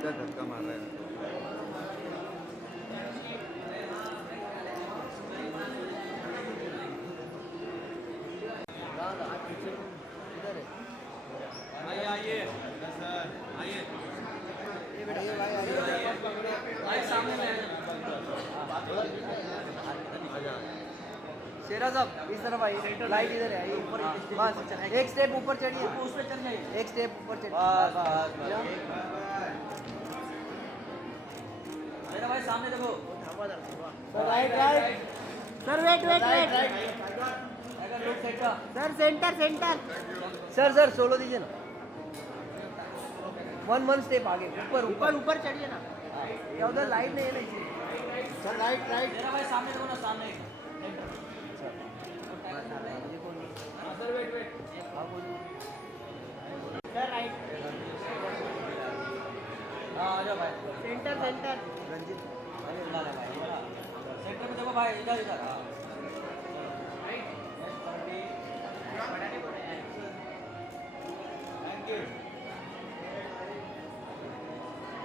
इधर धक्का मार रहा है। आइए सर, आइए भाई सामने शेरा साहब इस तरफ आइए, लाइट इधर है, आइए बस एक स्टेप ऊपर चढ़िए, उस पे चढ़ जाइए। एक स्टेप ऊपर चढ़िए। मेरा भाई सामने देखो। Sir right right, sir wait wait wait, अगर लोग सेट का sir centre centre, sir sir solo दीजिए ना, वन स्टेप आगे, ऊपर ऊपर ऊपर चढ़िए ना, या उधर लाइट नहीं है ना इसलिए। सर राइट राइट, मेरा भाई सामने देखो ना, सामने sir wait wait sir right, हाँ आ जाओ भाई। सेंटर सेंटर, रंजीत अरे बुला ले भाई, सेंटर में देखो भाई, इधर इधर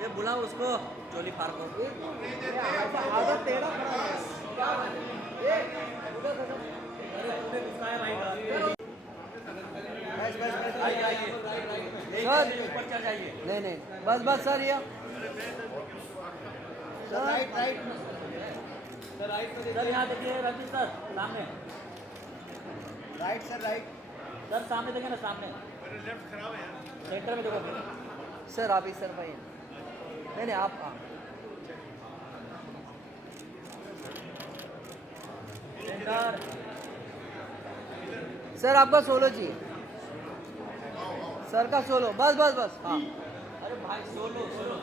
ये बुलाओ उसको, चोली फार को। आधा टेढ़ा सर ऊपर चढ़ जाइए। नहीं नहीं, बस बस सर ये सर राइट राइट, सर यहाँ देखिए रंजीत सर, सामने राइट सर राइट, सर सामने देखिए ना, सामने लेफ्ट खराब है, सेंटर में देखो सर आप इस तरफ आइए, नहीं नहीं आप सेंटर। सर आपका सोलो चाहिए, सर का सोलो, बस बस बस, हाँ अरे भाई सोलो सोलो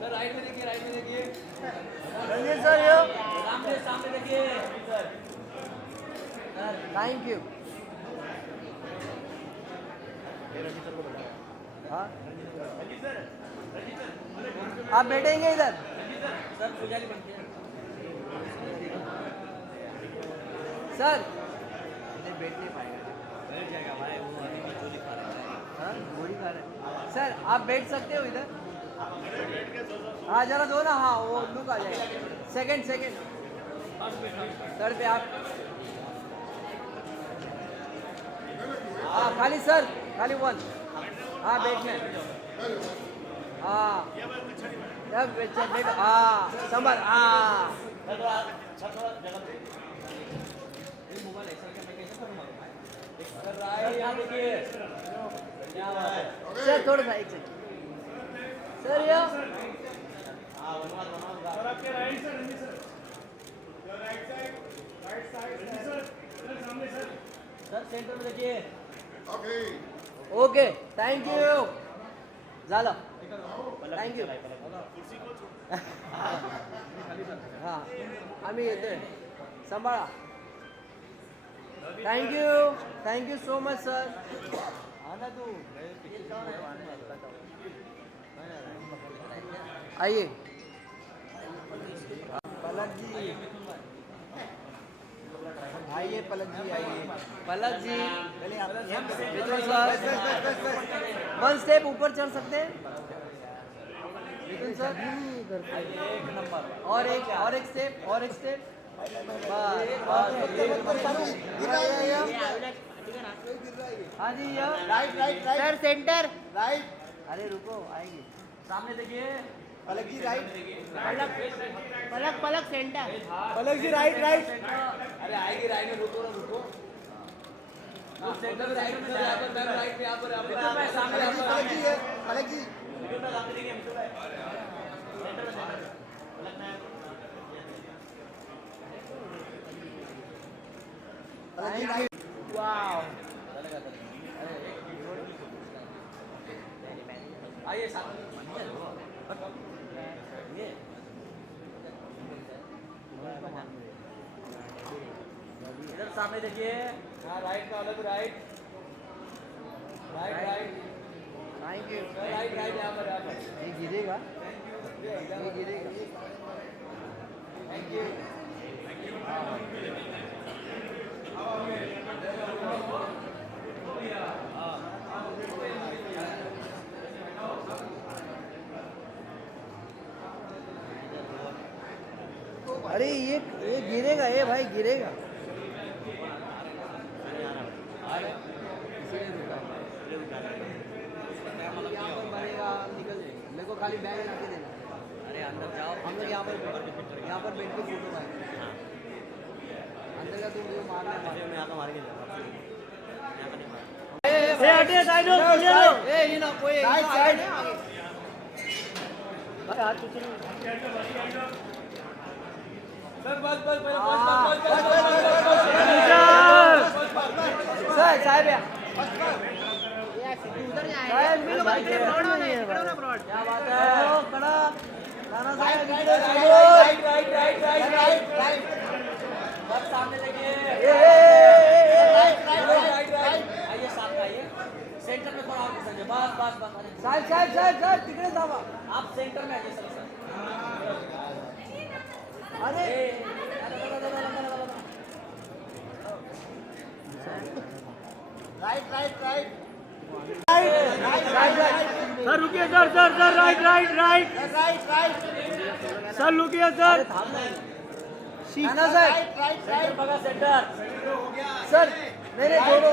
सर राइट में देखिए, राइट में देखिए, रंजीत सर यो, सामने सामने देखिए सर। Thank you. हाँ आप बैठेंगे इधर, सर पुजारी बनते हैं। सर इधर बैठ नहीं पाएगा, बैठ जाएगा भाई, वो अभी भी चोली खा रहा है। हाँ गोली खा रहे हैं। सर आप बैठ सकते हो इधर, हाँ जरा दो ना, हाँ वो लुक आ जाएगा। सेकंड सेकंड सर पे आप, हाँ खाली सर, खाली वन, हाँ बैठना, हाँ बैठ, हाँ संभल, हाँ मोबाइल ऐसा करने कैसे करूँगा सर? राइट यहाँ देखिए, सर थोड़ा सा एक सेकंड सर या सर आपके right sir, Ranjit sir, right side, right side sir, सामने सर, सर सेंटर में देखिए। ओके थँक यू, झालं थँक यू। हां आम्ही येतोय, सांभाळा, thank you so much sir. आना तू आइए, पलक जी आइए, पलक जी आइए, Palak ji Mithun sir, one step ऊपर चढ़ सकते हैं मिथुन सर, एक नंबर, और एक स्टेप, और एक स्टेप, हाँ जी right right right sir, centre right, अरे रुको आएंगे, सामने देखिए, Palak ji right, Palak Palak centre, Palak ji right right, अरे आएगी राइट में, रुको ना रुको, सेंटर में राइट में, राइट पे यहाँ पर सामने, पलक जी है, पलक जी सामने देखिए मिथुन भाई, सेंटर में सेंटर थैंक यू, वाओ आइए सामने, ये इधर सामने देखिए, हाँ राइट का अलग, right right right, thank you, right right यहाँ पर ये गिरेगा, ये गिरेगा, थैंक यू, अरे ये गिरेगा, ये भाई गिरेगा। इसीलिए रुका। यहाँ पर मरेगा, निकल जाएगा। मेरे को खाली बैग ला के देना। अरे अंदर जाओ, हम लोग यहाँ पर बैठ के फोटो भाई अंदर का तुम मुझे मारना है। मैं यहाँ का मार के जाऊँगा। हटिए साइड हो, ए ये ना कोई आगे नहीं आगे। भाई हाथ पीछे नहीं। सर बस बस पहले सर साहब या क्या बात है? खड़ा राणा साहब राइट बस सामने लगे आइए सामने आइए, सेंटर में थोड़ा और संजय, बस बस बस साहेब तिकडे जावा। आप सेंटर में आइए सर। अरे सर रुकिए सर राइट सर रुकिए सर। राणा साहब सेंटर बघा, सेंटर सर नहीं दोनों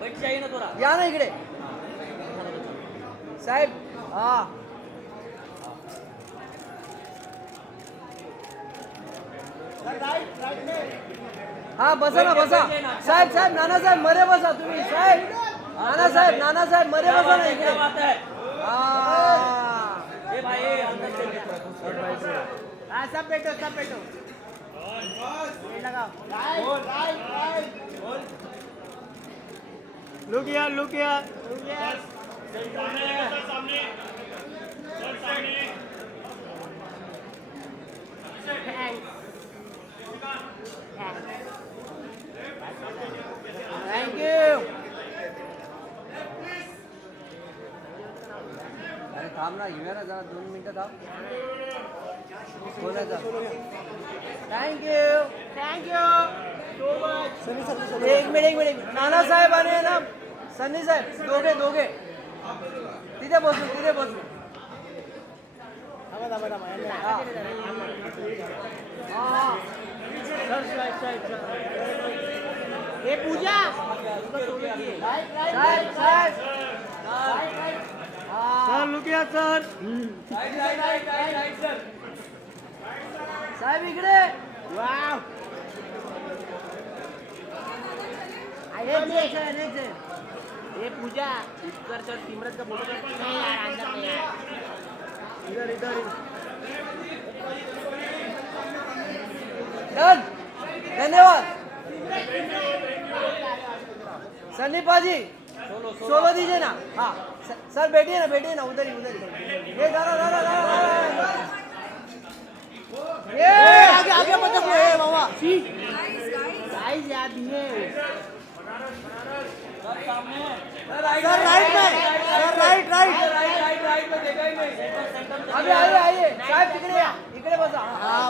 बैठ जाइए ना थोड़ा। या ना इकडे साहेब। हाँ हाँ बसा ना बसा साहेब नाना साहेब मरे बसा तुम्ही साहेब। नाना साहेब मरे बसा ना क्या इकडे। बात है? हाँ ए भाई अंदर चलिए थोड़ा। सब बैठो लुक यार थैंक यू। अरे थांब ना, घेऊया ना जरा 2 मिनिटं थांब। बोलायचं। थँक यू एक मिनिट नाना साहेब आणि ना सन्नी साहेब दोघे तिथे बसू हे पूजा साहेब सर रुकिए सर। राइट सर साहेब इकडे वाव ये पूजा उत्कर्ष और सिमरत का फोटो नहीं यार, अंदर नहीं यार। इधर डन धन्यवाद सन्नी पाजी। सोलो दीजिए ना। हाँ सर बैठिए ना उधर ही ये दादा ये आगे मतलब मामा गाइस याद है सर राइट में देखा ही नहीं। अभी आइए साहब इकडे बसा। हाँ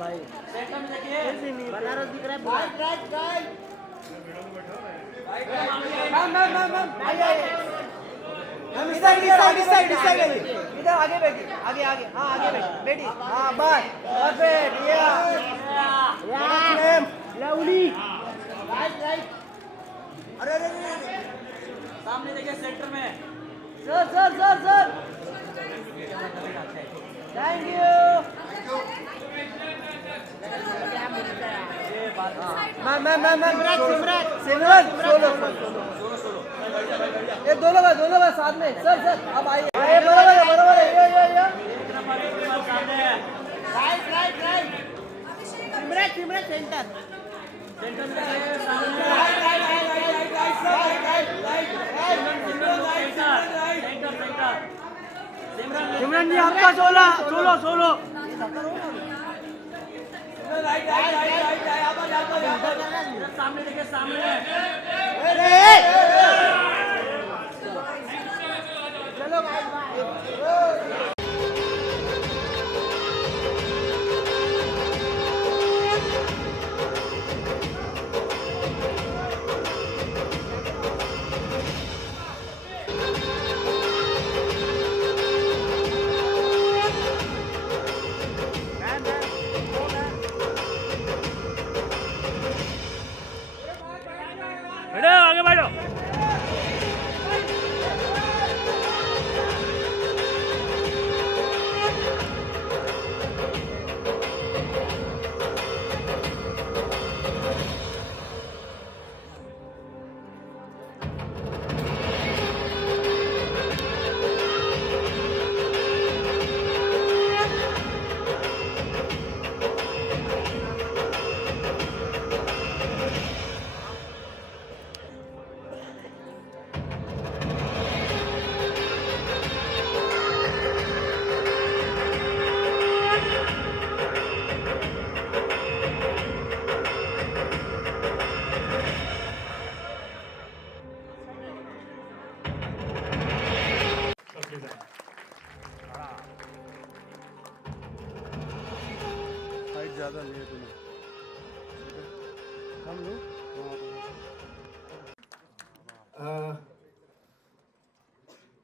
भाई बनारस दिख रहा है इधर आगे बैठी आगे हाँ आगे बैठी हाँ बस परफेक्ट लवली अरे सामने देखिए सेंटर में। Sir thank you. Simran solo ये दोनों भाई साथ में सर अब आइए बराबर है ये सिमरत सेंटर सेंटर में देखिए, सामने सेंटर सिमरन जी आपका सोलो सामने देखिए, सामने चलो भाई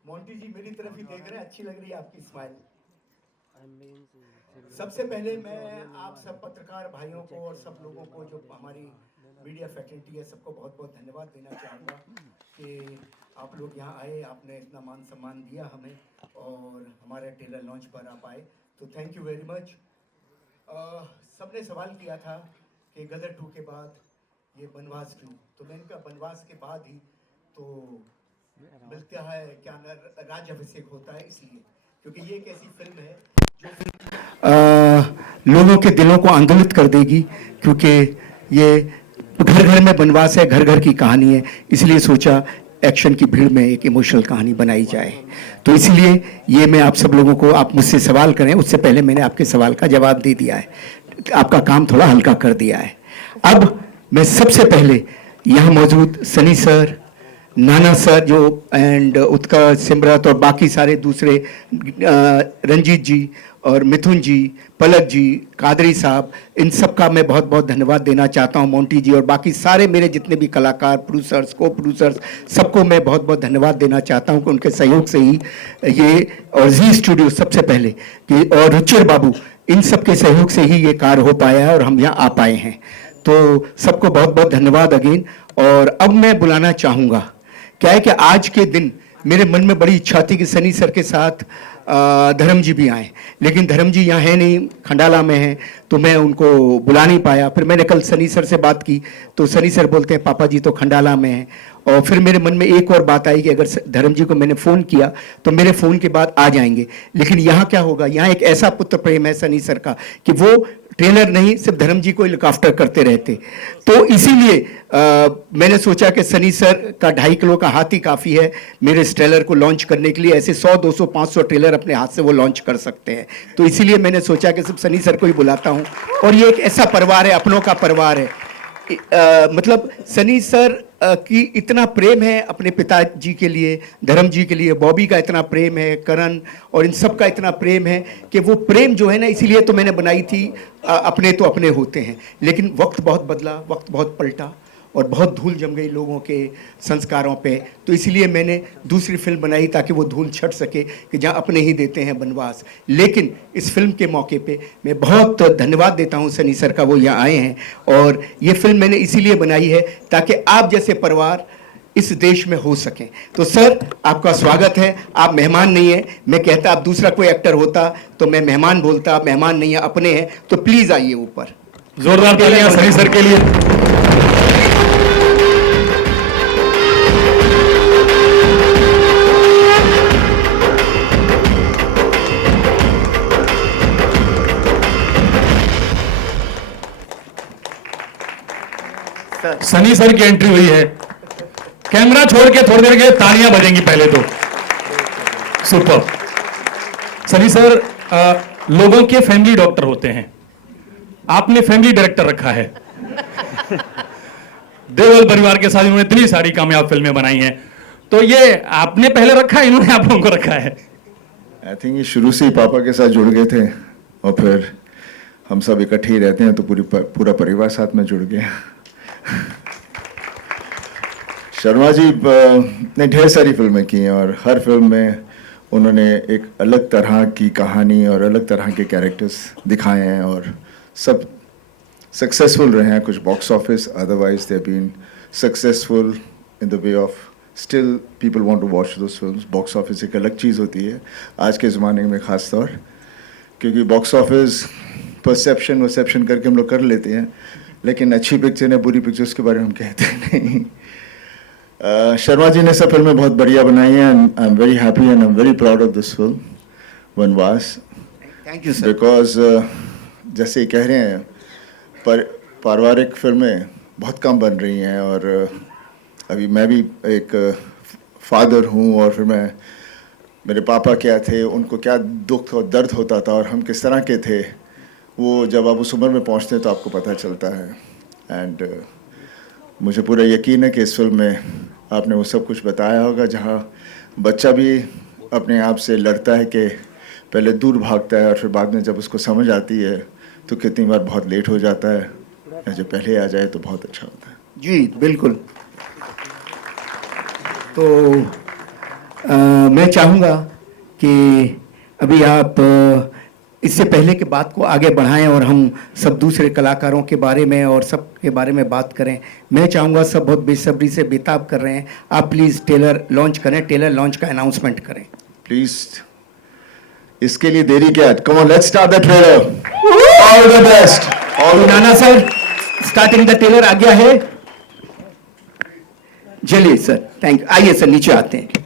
मोंटी जी मेरी तरफ ही देख रहे हैं, अच्छी लग रही है आपकी स्माइल। सबसे पहले मैं आप सब पत्रकार भाइयों को और सब लोगों को जो हमारी मीडिया फैकल्टी है सबको बहुत बहुत धन्यवाद देना चाहूँगा कि आप लोग यहाँ आए, आपने इतना मान सम्मान दिया हमें और हमारे ट्रेलर लॉन्च पर आप आए, तो थैंक यू वेरी मच। सबने सवाल किया था कि गदर 2 के बाद ये बनवास क्यों, तो मैंने कहा बनवास के बाद ही तो मिलता है क्या राज अभिषेक होता है, इसलिए क्योंकि ये एक ऐसी फिल्म है जो लोगों के दिलों को आंदोलित कर देगी, क्योंकि ये घर घर में बनवास है, घर घर की कहानी है, इसलिए सोचा एक्शन की भीड़ में एक इमोशनल कहानी बनाई जाए। तो इसलिए ये मैं आप सब लोगों को, आप मुझसे सवाल करें उससे पहले मैंने आपके सवाल का जवाब दे दिया है, आपका काम थोड़ा हल्का कर दिया है। अब मैं सबसे पहले यहाँ मौजूद सनी सर, नाना सर जो एंड उत्कर्ष, सिमरत और बाकी सारे दूसरे, रंजीत जी और मिथुन जी, पलक जी, कादरी साहब, इन सब का मैं बहुत बहुत धन्यवाद देना चाहता हूं। मोंटी जी और बाकी सारे मेरे जितने भी कलाकार, प्रोड्यूसर्स, को प्रोड्यूसर्स, सबको मैं बहुत बहुत धन्यवाद देना चाहता हूं कि उनके सहयोग से ही ये, और जी स्टूडियो सबसे पहले कि, और रुचिर बाबू, इन सब के सहयोग से ही ये कार्य हो पाया है और हम यहाँ आ पाए हैं। तो सबको बहुत बहुत धन्यवाद अगेन। और अब मैं बुलाना चाहूँगा, क्या है कि आज के दिन मेरे मन में बड़ी इच्छा थी कि सनी सर के साथ धर्म जी भी आए, लेकिन धर्म जी यहाँ है नहीं, खंडाला में हैं, तो मैं उनको बुला नहीं पाया। फिर मैंने कल सनी सर से बात की तो सनी सर बोलते हैं पापा जी तो खंडाला में हैं। और फिर मेरे मन में एक और बात आई कि अगर धर्म जी को मैंने फ़ोन किया तो मेरे फ़ोन के बाद आ जाएंगे, लेकिन यहाँ क्या होगा, यहाँ एक ऐसा पुत्र प्रेम है सनी सर का कि वो ट्रेलर नहीं सिर्फ धर्म जी को लुक आफ्टर करते रहते। तो इसीलिए मैंने सोचा कि सनी सर का 2.5 किलो का हाथ ही काफ़ी है मेरे इस ट्रेलर को लॉन्च करने के लिए। ऐसे 100, 200, 500 ट्रेलर अपने हाथ से वो लॉन्च कर सकते हैं, तो इसीलिए मैंने सोचा कि सिर्फ सनी सर को ही बुलाता हूँ। और ये एक ऐसा परिवार है, अपनों का परिवार है। मतलब सनी सर की इतना प्रेम है अपने पिताजी के लिए, धर्म जी के लिए, बॉबी का इतना प्रेम है, करण और इन सब का इतना प्रेम है कि वो प्रेम जो है ना, इसीलिए तो मैंने बनाई थी अपने तो अपने होते हैं। लेकिन वक्त बहुत बदला, वक्त बहुत पलटा और बहुत धूल जम गई लोगों के संस्कारों पे, तो इसलिए मैंने दूसरी फिल्म बनाई ताकि वो धूल छट सके कि जहाँ अपने ही देते हैं बनवास। लेकिन इस फिल्म के मौके पे मैं बहुत धन्यवाद देता हूँ सनी सर का, वो यहाँ आए हैं। और ये फिल्म मैंने इसीलिए बनाई है ताकि आप जैसे परिवार इस देश में हो सकें। तो सर आपका स्वागत है, आप मेहमान नहीं हैं। मैं कहता आप दूसरा कोई एक्टर होता तो मैं मेहमान बोलता, आप मेहमान नहीं है, अपने हैं, तो प्लीज़ आइए ऊपर। जोरदार तालियां सनी सर के लिए। सनी सर की एंट्री हुई है, कैमरा छोड़ के थोड़ी देर के तालियां बजेंगी पहले तो। सुपर। सनी सर लोगों के फैमिली डॉक्टर होते हैं, आपने फैमिली डायरेक्टर रखा है। देओल परिवार के साथ इन्होंने इतनी सारी कामयाब फिल्में बनाई हैं, तो ये आपने पहले रखा है, इन्होंने आप लोगों को रखा है? आई थिंक ये शुरू से ही पापा के साथ जुड़ गए थे और फिर हम सब इकट्ठे ही रहते हैं तो पूरा परिवार साथ में जुड़ गया। शर्मा जी ने ढेर सारी फिल्में की हैं और हर फिल्म में उन्होंने एक अलग तरह की कहानी और अलग तरह के कैरेक्टर्स दिखाए हैं और सब सक्सेसफुल रहे हैं। कुछ box office, otherwise they been successful in the way of still people want to watch those films. Box office एक अलग चीज़ होती है आज के ज़माने में ख़ास तौर, क्योंकि बॉक्स ऑफिस परसेप्शन करके हम लोग कर लेते हैं, लेकिन अच्छी पिक्चर है बुरी पिक्चर्स के बारे में हम कहते नहीं। शर्मा जी ने सब फिल्में बहुत बढ़िया बनाई हैं and I am very happy and I am very proud of this film Vanvaas. Thank you sir. Because जैसे कह रहे हैं पारिवारिक फिल्में बहुत कम बन रही हैं और अभी मैं भी एक फादर हूँ और फिर मेरे पापा क्या थे, उनको क्या दुख और दर्द होता था और हम किस तरह के थे, वो जब आप उस उम्र में पहुँचते हैं तो आपको पता चलता है। एंड मुझे पूरा यकीन है कि इस फिल्म में आपने वो सब कुछ बताया होगा, जहाँ बच्चा भी अपने आप से लड़ता है कि पहले दूर भागता है और फिर बाद में जब उसको समझ आती है तो कितनी बार बहुत लेट हो जाता है, जब पहले आ जाए तो बहुत अच्छा होता है। जी बिल्कुल। तो मैं चाहूँगा कि अभी आप इससे पहले के बात को आगे बढ़ाएं और हम सब दूसरे कलाकारों के बारे में और सब के बारे में बात करें। मैं चाहूँगा, सब बहुत बेसब्री से बेताब कर रहे हैं, आप प्लीज़ ट्रेलर लॉन्च करें, ट्रेलर लॉन्च का अनाउंसमेंट करें प्लीज। इसके लिए देरी क्या है? Come on, let's start the trailer. All the best. और नाना सर, स्टार्टिंग द ट्रेलर आ गया है। चलिए सर, थैंक यू। आइए सर, नीचे आते हैं।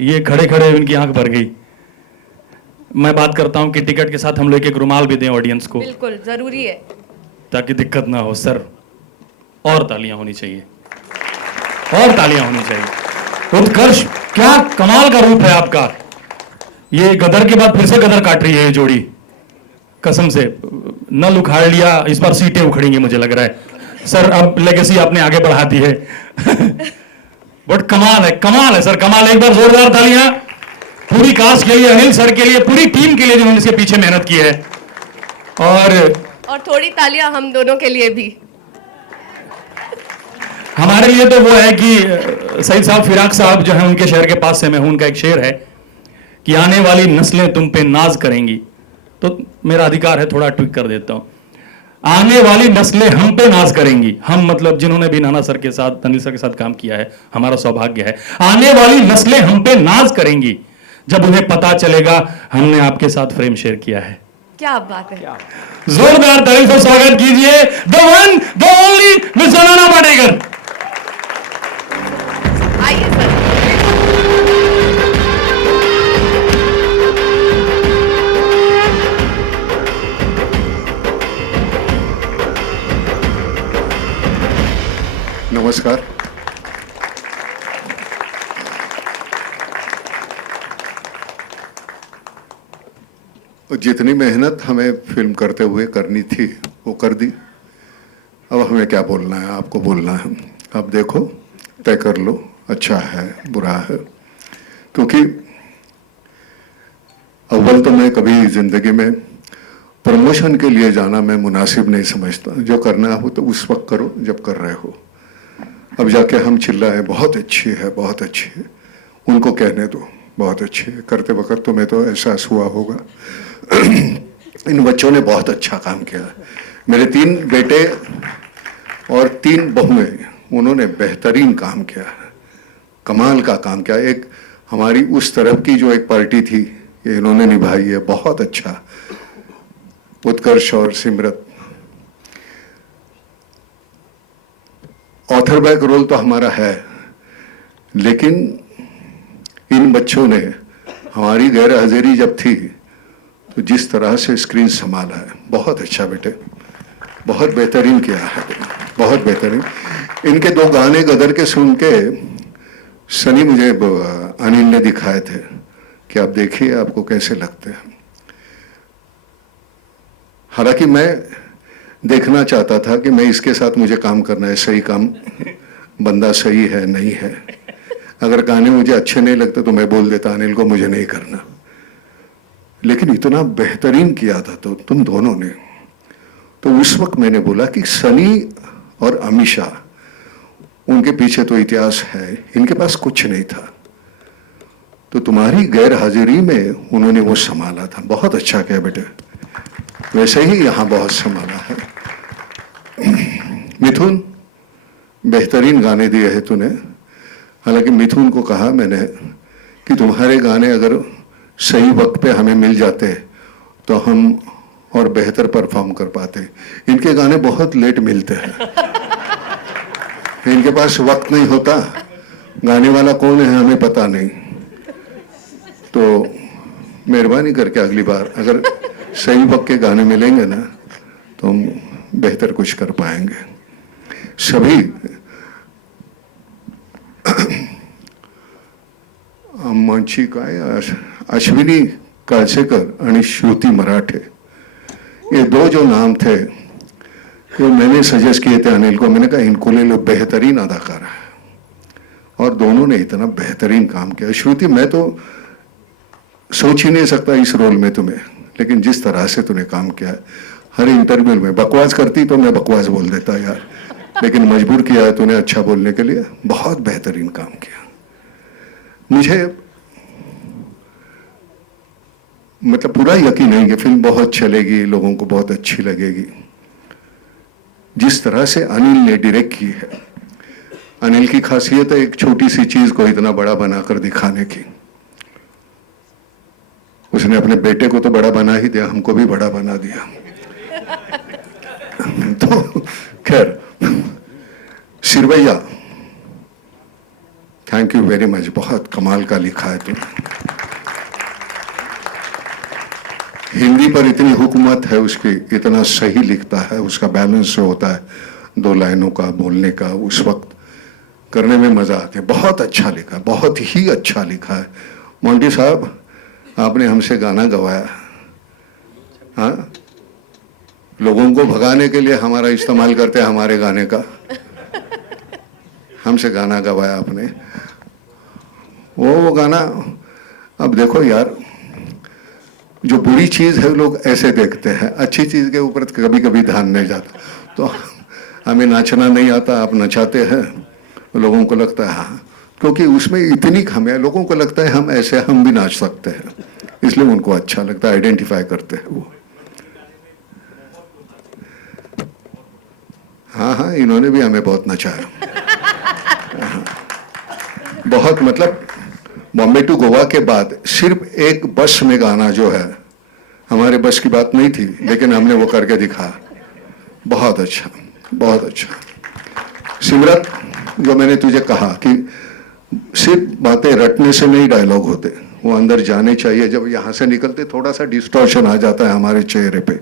ये खड़े खड़े इनकी आंख भर गई। मैं बात करता हूं कि टिकट के साथ हम लोग एक रुमाल भी दें ऑडियंस को, बिल्कुल जरूरी है, ताकि दिक्कत ना हो। सर, और तालियां होनी चाहिए, और तालियां होनी चाहिए। उत्कर्ष, क्या कमाल का रूप है आपका। ये गदर के बाद फिर से गदर काट रही है ये जोड़ी, कसम से। नल उखाड़ लिया, इस बार सीटें उखड़ेंगी मुझे लग रहा है। सर, अब लेगेसी आपने आगे बढ़ा दी है। बट कमाल है सर, कमाल। एक बार जोरदार तालियां पूरी कास्ट के लिए, अनिल सर के लिए, पूरी टीम के लिए जिन्होंने इसके पीछे मेहनत की है। और थोड़ी तालियां हम दोनों के लिए भी। हमारे लिए तो वो है कि सईद साहब, फिराक साहब जो है, उनके शहर के पास से मैं हूं, उनका एक शेर है कि आने वाली नस्लें तुम पे नाज करेंगी। तो मेरा अधिकार है, थोड़ा ट्विक कर देता हूं। आने वाली नस्लें हम पे नाज करेंगी। हम मतलब जिन्होंने भी नाना सर के साथ, अनिल सर के साथ काम किया है, हमारा सौभाग्य है। आने वाली नस्लें हम पे नाज करेंगी जब उन्हें पता चलेगा हमने आपके साथ फ्रेम शेयर किया है। क्या बात है। जोरदार ताली से स्वागत कीजिए the one the only mister Nana Patekar. आइए सर। नमस्कार। जितनी मेहनत हमें फिल्म करते हुए करनी थी वो कर दी। अब हमें क्या बोलना है, आपको बोलना है। अब देखो, तय कर लो, अच्छा है बुरा है। क्योंकि अव्वल तो मैं कभी जिंदगी में प्रमोशन के लिए जाना मैं मुनासिब नहीं समझता। जो करना हो तो उस वक्त करो जब कर रहे हो। अब जाके हम चिल्लाएं बहुत अच्छी है, बहुत अच्छी है, उनको कहने दो बहुत अच्छी है। करते वक्त तुम्हें तो एहसास हुआ होगा इन बच्चों ने बहुत अच्छा काम किया। मेरे 3 बेटे और 3 बहुएं, उन्होंने बेहतरीन काम किया, कमाल का काम किया। एक हमारी उस तरफ की जो एक पार्टी थी, ये इन्होंने निभाई है बहुत अच्छा। उत्कर्ष और सिमरत, ऑथर बैक रोल तो हमारा है, लेकिन इन बच्चों ने हमारी गैर हाजिरी जब थी तो जिस तरह से स्क्रीन संभाला है, बहुत अच्छा बेटे, बहुत बेहतरीन किया है, बहुत बेहतरीन। इनके 2 गाने गदर के सुन के सनी मुझे अनिल ने दिखाए थे कि आप देखिए आपको कैसे लगते हैं। हालांकि मैं देखना चाहता था कि मैं इसके साथ मुझे काम करना है, सही काम, बंदा सही है नहीं है। अगर गाने मुझे अच्छे नहीं लगते तो मैं बोल देता अनिल को मुझे नहीं करना। लेकिन इतना बेहतरीन किया था तो तुम दोनों ने, तो उस वक्त मैंने बोला कि सनी और अमीषा, उनके पीछे तो इतिहास है, इनके पास कुछ नहीं था, तो तुम्हारी गैर हाजिरी में उन्होंने वो संभाला था। बहुत अच्छा किया बेटे, वैसे ही यहां बहुत संभाला है। मिथुन, बेहतरीन गाने दिए हैं तूने। हालांकि मिथुन को कहा मैंने कि तुम्हारे गाने अगर सही वक्त पे हमें मिल जाते तो हम और बेहतर परफॉर्म कर पाते। इनके गाने बहुत लेट मिलते हैं, इनके पास वक्त नहीं होता। गाने वाला कौन है हमें पता नहीं। तो मेहरबानी करके अगली बार अगर सही वक्त के गाने मिलेंगे ना तो हम बेहतर कुछ कर पाएंगे। सभी मंची काय अश्विनी काळसेकर आणि श्रुति मराठे, ये 2 जो नाम थे वो मैंने सजेस्ट किए थे अनिल को। मैंने कहा इनको ले लो, बेहतरीन अदाकार है, और दोनों ने इतना बेहतरीन काम किया। श्रुति, मैं तो सोच ही नहीं सकता इस रोल में तुम्हें, लेकिन जिस तरह से तूने काम किया, हर इंटरव्यू में बकवास करती तो मैं बकवास बोल देता यार, लेकिन मजबूर किया है तूने अच्छा बोलने के लिए। बहुत बेहतरीन काम किया। मुझे मतलब पूरा यकीन है कि फिल्म बहुत चलेगी, लोगों को बहुत अच्छी लगेगी। जिस तरह से अनिल ने डायरेक्ट की है, अनिल की खासियत है एक छोटी सी चीज को इतना बड़ा बनाकर दिखाने की। उसने अपने बेटे को तो बड़ा बना ही दिया, हमको भी बड़ा बना दिया। तो खैर, शिरवैया, थैंक यू वेरी मच, बहुत कमाल का लिखा है तुमने। हिंदी पर इतनी हुकूमत है उसकी, इतना सही लिखता है, उसका बैलेंस जो होता है दो लाइनों का बोलने का, उस वक्त करने में मजा आता है। बहुत अच्छा लिखा है, बहुत ही अच्छा लिखा है। मोंटी साहब, आपने हमसे गाना गवाया, हाँ, लोगों को भगाने के लिए हमारा इस्तेमाल करते हैं हमारे गाने का। हमसे गाना गवाया आपने, वो गाना। अब देखो यार, जो बुरी चीज है लोग ऐसे देखते हैं, अच्छी चीज के ऊपर कभी कभी ध्यान नहीं जाता। तो हमें नाचना नहीं आता, आप नचाते हैं, लोगों को लगता है हाँ, क्योंकि उसमें इतनी खम है, लोगों को लगता है हम ऐसे हम भी नाच सकते हैं, इसलिए उनको अच्छा लगता है, आइडेंटिफाई करते हैं वो। हाँ हाँ, इन्होंने भी हमें बहुत नचाया। हाँ, बहुत, मतलब बॉम्बे टू गोवा के बाद सिर्फ एक बस में गाना जो है, हमारे बस की बात नहीं थी, लेकिन हमने वो करके दिखाया। बहुत अच्छा, बहुत अच्छा। सिमरत, जो मैंने तुझे कहा कि सिर्फ बातें रटने से नहीं डायलॉग होते, वो अंदर जाने चाहिए। जब यहाँ से निकलते थोड़ा सा डिस्टॉर्शन आ जाता है हमारे चेहरे पे,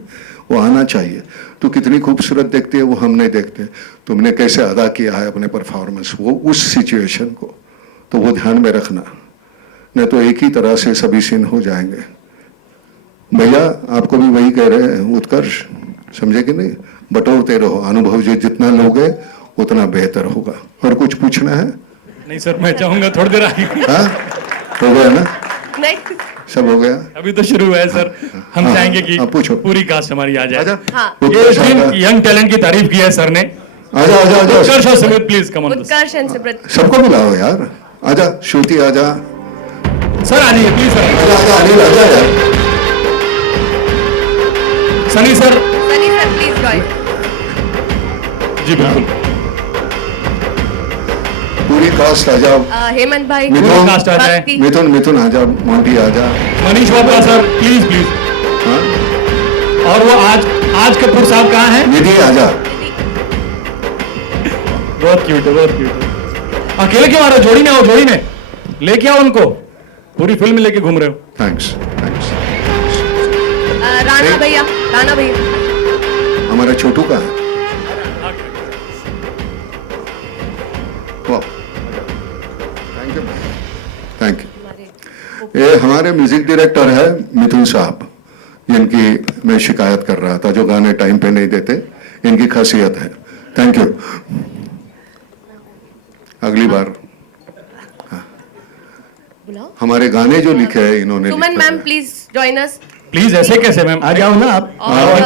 वो आना चाहिए। तू कितनी खूबसूरत देखती है वो हम नहीं देखते, तुमने कैसे अदा किया है अपने परफॉर्मेंस, वो उस सिचुएशन को, तो वो ध्यान में रखना, नहीं तो एक ही तरह से सभी सीन हो जाएंगे। भैया आपको भी वही कह रहे हैं उत्कर्ष, समझे कि नहीं? बटोरते रहो, अनुभव जो जितना लोगे उतना बेहतर होगा। और कुछ पूछना है? नहीं सर, मैं चाहूंगा थोड़ी देर आगे। हाँ, हो गया ना? नहीं, सब हो गया? अभी तो शुरू हुआ है सर। हम हाँ, चाहेंगे कि पूछो। पूरी कास्ट हमारी आ जाए। हाँ। ये यंग टैलेंट की तारीफ की है सर ने। आजा आजा आजा, उत्कर्ष और Sumit please come on. Utkarsh and Subrata. सबको बुलाओ यार। आजा श्रुति, आजा सर आ जाइए प्लीज सर। आजा आजा, अनिल आजा यार। Sunny sir. Sunny sir please join. जी बिल्कुल। पूरी कास्ट आ जाओ। हेमंत भाई, मिथुन कास्ट आ जाए। भक्ति। मिथुन मिथुन आजा, मोंटी आजा। मनीष बाबा सर प्लीज प्लीज। हाँ, और वो आज कपूर साहब कहाँ हैं? निधि आजा। बहुत क्यूट है, बहुत क्यूट है। अकेले क्यों आ रहे हो? जोड़ी में आओ, जोड़ी में लेके आओ उनको, पूरी फिल्म लेके घूम रहे हो। Thanks thanks. राणा भैया, राणा भैया। हमारा छोटू का है। वाह, थैंक यू थैंक यू। ये हमारे म्यूजिक डायरेक्टर है मिथुन साहब, जिनकी मैं शिकायत कर रहा था, जो गाने टाइम पे नहीं देते, इनकी खासियत है। Thank you. अगली बार बुलाओ। हमारे गाने जो लिखे हैं इन्होंने सुमन लिखे मैम हैं। Please join us. प्लीज ऐसे कैसे मैम? आ जाओ ना आप। और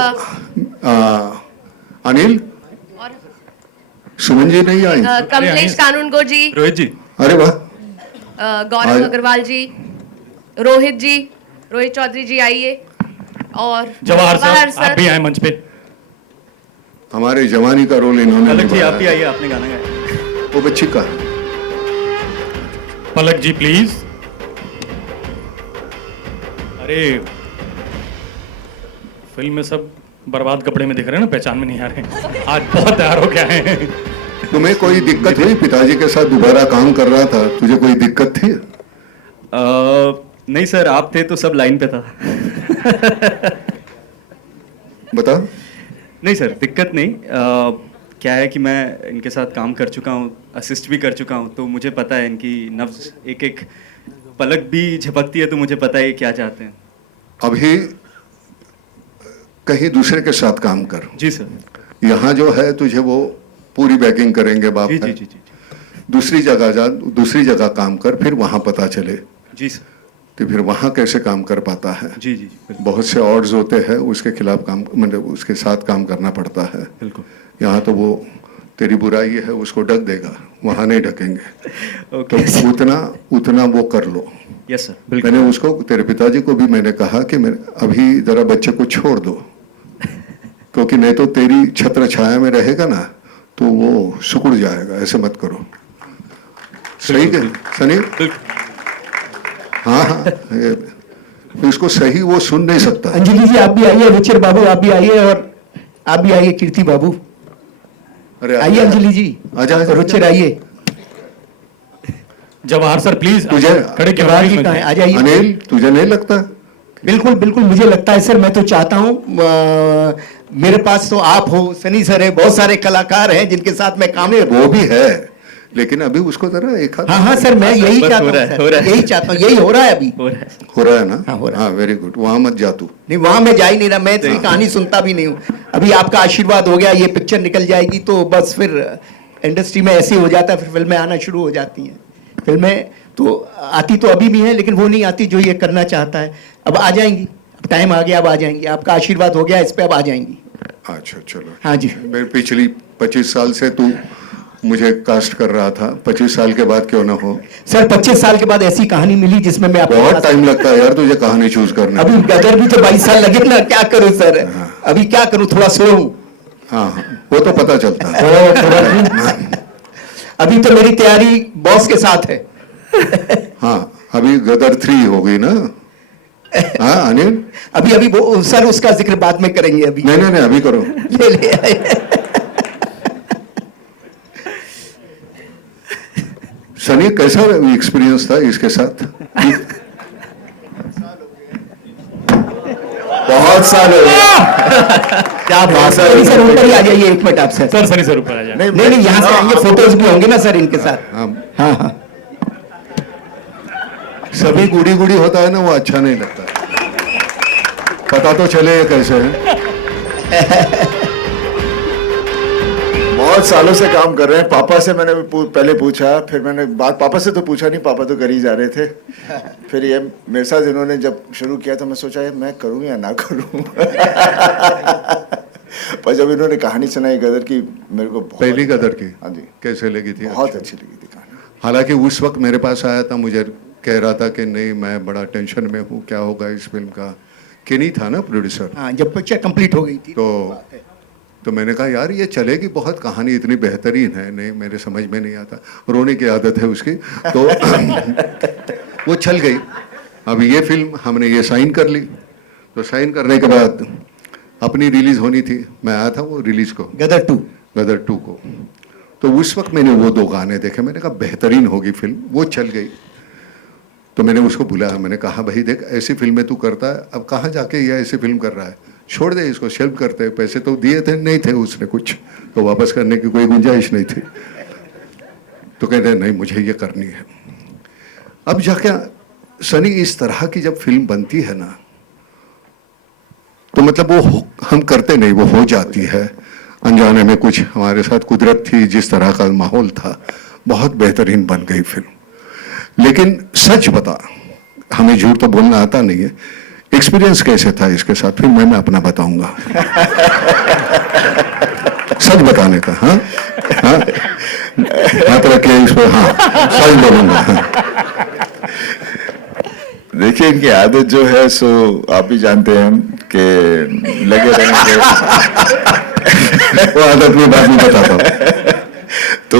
अनिल, और सुमन जी नहीं आई? कमलेश कानूनगो जी, रोहित जी। अरे वाह, गौरव अग्रवाल जी, रोहित जी, रोहित चौधरी जी आइए। और जवाहर सर आप भी आए मंच पे। हमारे जवानी का रोल इन्होंने अलग जी, निभाया आप भी है। आइए, आपने गाना गाया। वो बच्ची का है। पलक जी प्लीज। अरे फिल्म में सब बर्बाद कपड़े में दिख रहे हैं ना, पहचान में नहीं आ रहे। आज बहुत तैयार हो गया है। तुम्हें कोई दिक्कत हुई? पिताजी के साथ दोबारा काम कर रहा था, तुझे कोई दिक्कत थी? नहीं सर, आप थे तो सब लाइन पे था। बता। नहीं सर, दिक्कत नहीं। क्या है कि मैं इनके साथ काम कर चुका हूँ, असिस्ट भी कर चुका हूँ, तो मुझे पता है इनकी नब्ज, एक एक पलक भी झपकती है, तो मुझे पता है क्या चाहते हैं। अभी कहीं दूसरे के साथ काम कर। जी सर। यहाँ जो है तुझे वो पूरी बैकिंग करेंगे बाप जी है। जी जी जी। दूसरी जगह काम कर, फिर वहां पता चले जी सर। तो फिर वहां कैसे काम कर पाता है। जी जी बिल्कुल। बहुत से ऑड्स होते हैं, उसके खिलाफ काम, मतलब उसके साथ काम करना पड़ता है। बिल्कुल। यहाँ तो वो तेरी बुराई है उसको ढक देगा, वहां नहीं ढकेंगे। ओके। तो उतना वो कर लो। यस सर बिल्कुल। मैंने उसको, तेरे पिताजी को भी मैंने कहा कि मैं अभी जरा बच्चे को छोड़ दो, क्योंकि नहीं तो तेरी छत्र छाया में रहेगा ना तो वो सिकुड़ जाएगा, ऐसे मत करो। सही है सनी? हाँ हाँ, इसको सही वो सुन नहीं सकता। अंजलि जी आप भी आइए, रुचिर बाबू आप भी आइए, और आप भी आइए कीर्ति बाबू। अरे आइए अंजलि जी, आजा रुचिर आइए। जवाहर सर प्लीज तुझे खड़े क्यों? जवाहर जी कहाँ हैं? आ जाइए। अनिल, तुझे नहीं लगता? बिल्कुल बिल्कुल मुझे लगता है सर, मैं तो चाहता हूँ मेरे पास तो आप हो, सनी सर है, बहुत सारे कलाकार हैं जिनके साथ मैं काम वो भी है, लेकिन अभी उसको जरा एक हाथ। हाँ हाँ सर, मैं यही बस चाहता हो रहा हूँ है, सर, हो रहा है। यही चाहता हूँ, यही हो रहा है अभी। हो रहा है ना? हाँ, हो रहा है। हाँ, वेरी गुड। वहां मत जा तू। नहीं वहां मैं जा ही नहीं रहा, मैं इसकी कहानी सुनता भी नहीं हूँ। अभी आपका आशीर्वाद हो गया, ये पिक्चर निकल जाएगी तो बस फिर इंडस्ट्री में ऐसे ही हो जाता है, फिर फिल्में आना शुरू हो जाती हैं। फिल्में तो आती तो अभी भी है, लेकिन वो नहीं आती जो ये करना चाहता है। अब आ जाएंगी, अब टाइम आ गया, अब आ जाएंगी। आपका आशीर्वाद हो गया इस पे, अब आ जाएंगी। अच्छा चलो। हाँ जी। मैं पिछली 25 साल से तू मुझे कास्ट कर रहा था, 25 साल के बाद क्यों ना हो? सर 25 साल के बाद ऐसी कहानी मिली जिसमें मैं आपको बहुत टाइम लगता है यार तुझे कहानी चूज करने में। अभी गदर भी तो 22 साल लगे ना, क्या करूं सर? अभी क्या करूं, थोड़ा स्लो हूं। हाँ हाँ, वो तो पता चलता है। अभी तो मेरी तैयारी बॉस के साथ है। हाँ, अभी गदर 3 हो गई ना? हाँ अनिल? अभी वो सर उसका जिक्र बाद में करेंगे। अभी नहीं, अभी करो। ले आए। सनी, कैसा एक्सपीरियंस था इसके साथ? बहुत साल हो गए। क्या बात है सर, ऊपर ही आ जाइए एक मिनट आप सर। सर सनी सर ऊपर आ जाए। नहीं यहाँ से आएंगे, फोटोज भी होंगे ना सर इनके साथ। हाँ हाँ। सभी गुड़ी गुड़ी होता है ना, वो अच्छा नहीं लगता। पता तो चले ये कैसे है। बहुत सालों से काम कर रहे हैं। पापा से मैंने पहले पूछा, फिर मैंने बात पापा से तो पूछा नहीं, पापा तो कर ही जा रहे थे। फिर ये मेरे साथ इन्होंने जब शुरू किया तो मैं सोचा मैं करूं या ना करूं। पर जब इन्होंने कहानी सुनाई गदर की, मेरे को पहली गदर की, हाँ जी, कैसे लगी थी? बहुत अच्छी लगी थी कहानी। हालांकि उस वक्त मेरे पास आया था, मुझे कह रहा था कि नहीं मैं बड़ा टेंशन में हूँ, क्या होगा इस फिल्म का। केनी था ना प्रोड्यूसर? हाँ, जब पिक्चर कंप्लीट हो गई थी तो मैंने कहा यार ये चलेगी बहुत, कहानी इतनी बेहतरीन है। नहीं, मेरे समझ में नहीं आता, रोने की आदत है उसकी। तो वो चल गई। अब ये फिल्म हमने ये साइन कर ली, तो साइन करने के बाद अपनी रिलीज होनी थी। मैं आया था वो रिलीज को, गदर 2 को। तो उस वक्त मैंने वो 2 गाने देखे, मैंने कहा बेहतरीन होगी फिल्म, वो चल गई। तो मैंने उसको बुलाया, मैंने कहा भाई देख ऐसी फिल्में तू करता है, अब कहाँ जाके ये ऐसी फिल्म कर रहा है, छोड़ दे इसको, शेल्फ करते। पैसे तो दिए थे, नहीं थे उसने कुछ, तो वापस करने की कोई गुंजाइश नहीं थी। तो कहते नहीं मुझे ये करनी है। अब जाके सनी इस तरह की जब फिल्म बनती है ना, तो मतलब वो हम करते नहीं, वो हो जाती है अनजाने में। कुछ हमारे साथ कुदरत थी, जिस तरह का माहौल था, बहुत बेहतरीन बन गई फिल्म। लेकिन सच बता, हमें झूठ तो बोलना आता नहीं है, एक्सपीरियंस कैसे था इसके साथ? फिर मैं अपना बताऊंगा। सच बताने का। हाँ हाँ, हाथ रखिए इस पर। हाँ, सच बोलूंगा। देखिए इनकी आदत जो है सो आप भी जानते हैं कि लगे रहेंगे। वो आदत में बाद में बताता हूँ। तो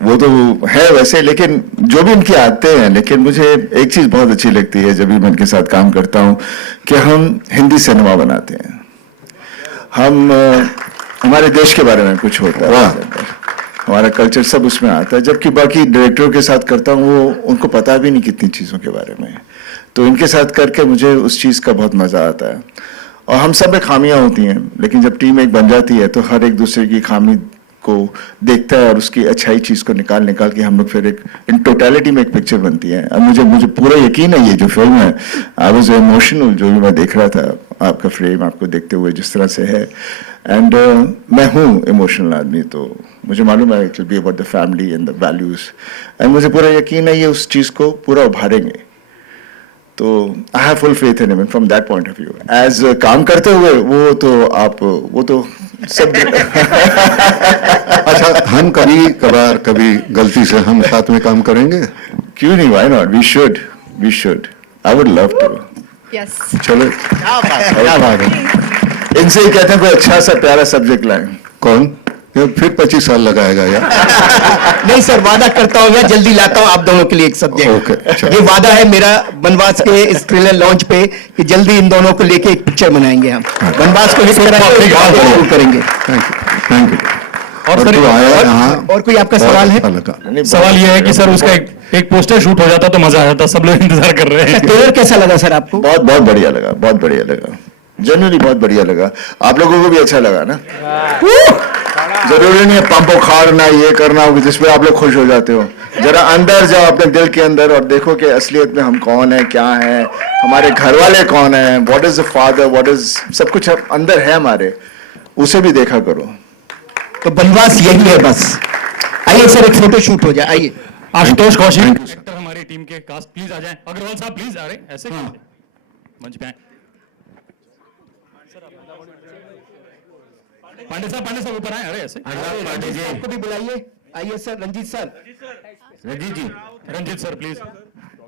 वो तो है वैसे, लेकिन जो भी इनकी आदतें हैं, लेकिन मुझे एक चीज बहुत अच्छी लगती है जब भी मैं इनके साथ काम करता हूँ, कि हम हिंदी सिनेमा बनाते हैं। हम हमारे देश के बारे में कुछ होता है, हमारा कल्चर सब उसमें आता है, जबकि बाकी डायरेक्टरों के साथ करता हूँ वो उनको पता भी नहीं कितनी चीज़ों के बारे में। तो इनके साथ करके मुझे उस चीज़ का बहुत मज़ा आता है। और हम सब में खामियां होती हैं, लेकिन जब टीम एक बन जाती है तो हर एक दूसरे की खामी को देखता है और उसकी अच्छाई चीज को निकाल के हम लोग फिर एक इन टोटलिटी में एक पिक्चर बनती है। अब मुझे पूरा यकीन है ये जो फिल्म है, आई वाज इमोशनल जो भी मैं देख रहा था, आपका फ्रेम आपको देखते हुए जिस तरह से है, एंड मैं हूँ इमोशनल आदमी, तो मुझे मालूम है it will be about the family and the values, and मुझे पूरा यकीन है ये उस चीज को पूरा उभारेंगे। तो I have full faith in him from that point of view. As काम करते हुए वो तो सब अच्छा, हम कभी गलती से हम साथ में काम करेंगे? क्यों नहीं, why not, we should, I would love to. Yes. चलो, क्या बात है। इनसे ही कहते हैं कोई अच्छा सा प्यारा सब्जेक्ट लाएं। कौन? ये फिर 25 साल लगाएगा यार। नहीं सर, वादा करता हूँ मैं जल्दी लाता हूँ आप दोनों के लिए एक सब्जेक्ट। ओके, ये वादा है मेरा बनवास के इस ट्रेलर लॉन्च पे कि जल्दी इन दोनों को लेके एक पिक्चर बनाएंगे हम। बनवास को हिट करेंगे। Thank you. और सर, और कोई आपका सवाल है? सवाल ये है कि सर उसका एक पोस्टर शूट हो जाता तो मजा आ जाता, सब लोग इंतजार कर रहे हैं। ट्रेलर कैसा लगा सर आपको? बहुत बढ़िया लगा, जनरली बहुत बढ़िया लगा। आप लोगों को भी अच्छा लगा ना? जरूरी नहीं है पंप उखाड़ना ये करना हो जिसमें आप लोग खुश हो जाते हो। जरा अंदर जाओ अपने दिल के अंदर और देखो कि असलियत में हम कौन है, क्या है, हमारे घर वाले कौन है, what is the father, what is सब कुछ अंदर है हमारे, उसे भी देखा करो। तो बनवास यही है बस। आइए सर, एक फोटो शूट हो जाए। आइए आशुतोष कौशिक एक्टर हमारी टीम के कास्ट प्लीज आ जाएं। अग्रवाल साहब प्लीज आ रहे ऐसे मंच पे आए। पांडे साहब ऊपर आए। अरे ऐसे पांडे जी आपको भी बुलाइए। आइए सर, रंजीत सर प्लीज।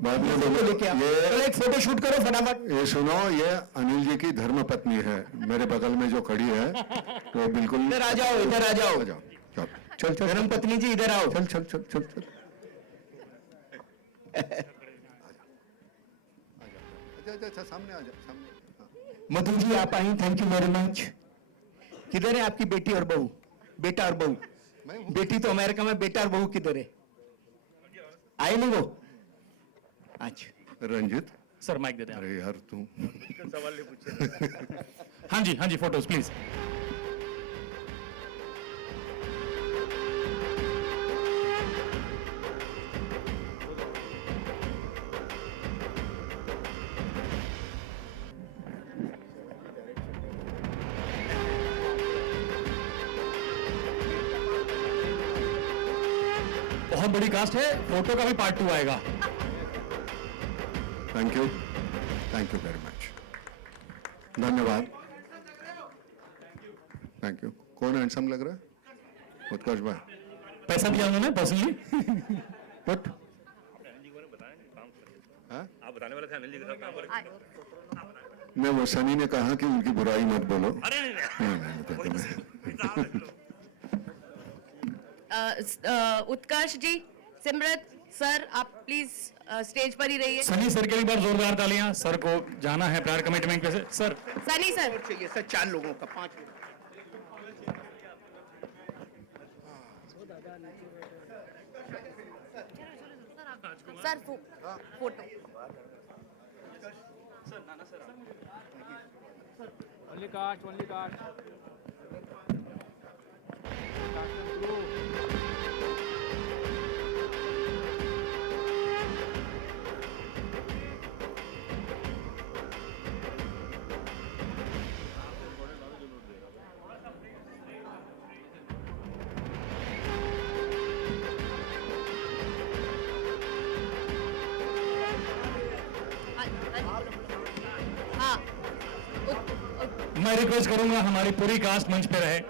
बाद में लेके आओ, एक फोटो शूट करो फटाफट। ये सुनो, ये अनिल जी की धर्म पत्नी है, मेरे बगल में जो खड़ी है, तो बिल्कुल इधर आ जाओ। चल धर्म पत्नी जी इधर आओ। चल। अच्छा, सामने आ जा। मधु जी आप आई, थैंक यू वेरी मच। किधर है आपकी बेटी और बहू? बेटा और बहू? बेटी तो अमेरिका में, बेटा और बहू किधर है? आए नहीं वो आज? रंजित सर माइक दे दें। अरे यार तू सवाल नहीं पूछे। हाँ जी फोटोज प्लीज। बहुत बड़ी कास्ट है, फोटो का भी पार्ट 2 आएगा। थैंक यू वेरी मच, धन्यवाद। Thank you. कौन हैंडसम लग रहा है? उत्कर्ष भाई। पैसा दिया उन्होंने पर्सनली। व्हाट? आप बताने वाले थे अनिल जी के साथ काम करेंगे। मैं वो सनी ने कहा कि उनकी बुराई मत बोलो। उत्कर्ष जी, सिमरत सर, आप प्लीज स्टेज पर ही रहिए। सनी सर के लिए बार जोरदार तालियां। सर को जाना है प्रायर कमिटमेंट पे से। सर सनी सर चाहिए सर, 4 लोगों का 5 सर फोटो। ओनली कास्ट हाँ, मैं रिक्वेस्ट करूंगा हमारी पूरी कास्ट मंच पे रहे।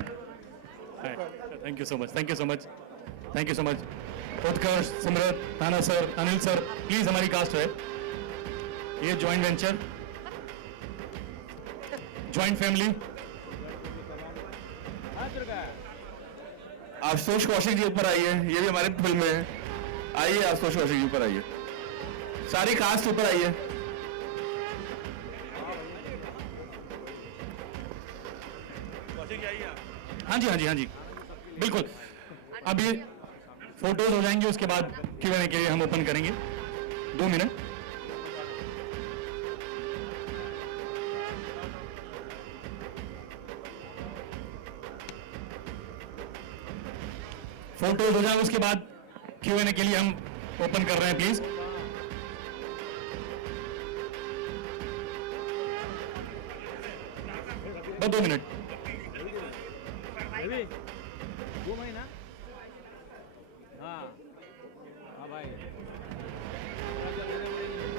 Thank you so much. Utkarsh, Simrat, Tana sir, Anil sir, please हमारी कास्ट है। ये joint venture, joint family. Ashutosh Kaushik ji ऊपर आइए, ये भी हमारे फिल्म में है। आइए आशुतोष कौशिक जी ऊपर आइए, सारी कास्ट ऊपर आइए। हाँ जी बिल्कुल। अब ये फोटोज हो जाएंगे, उसके बाद Q&A के लिए हम ओपन करेंगे। 2 मिनट। फोटोज हो जाए उसके बाद Q&A के लिए हम ओपन कर रहे हैं प्लीज। बस 2 मिनट।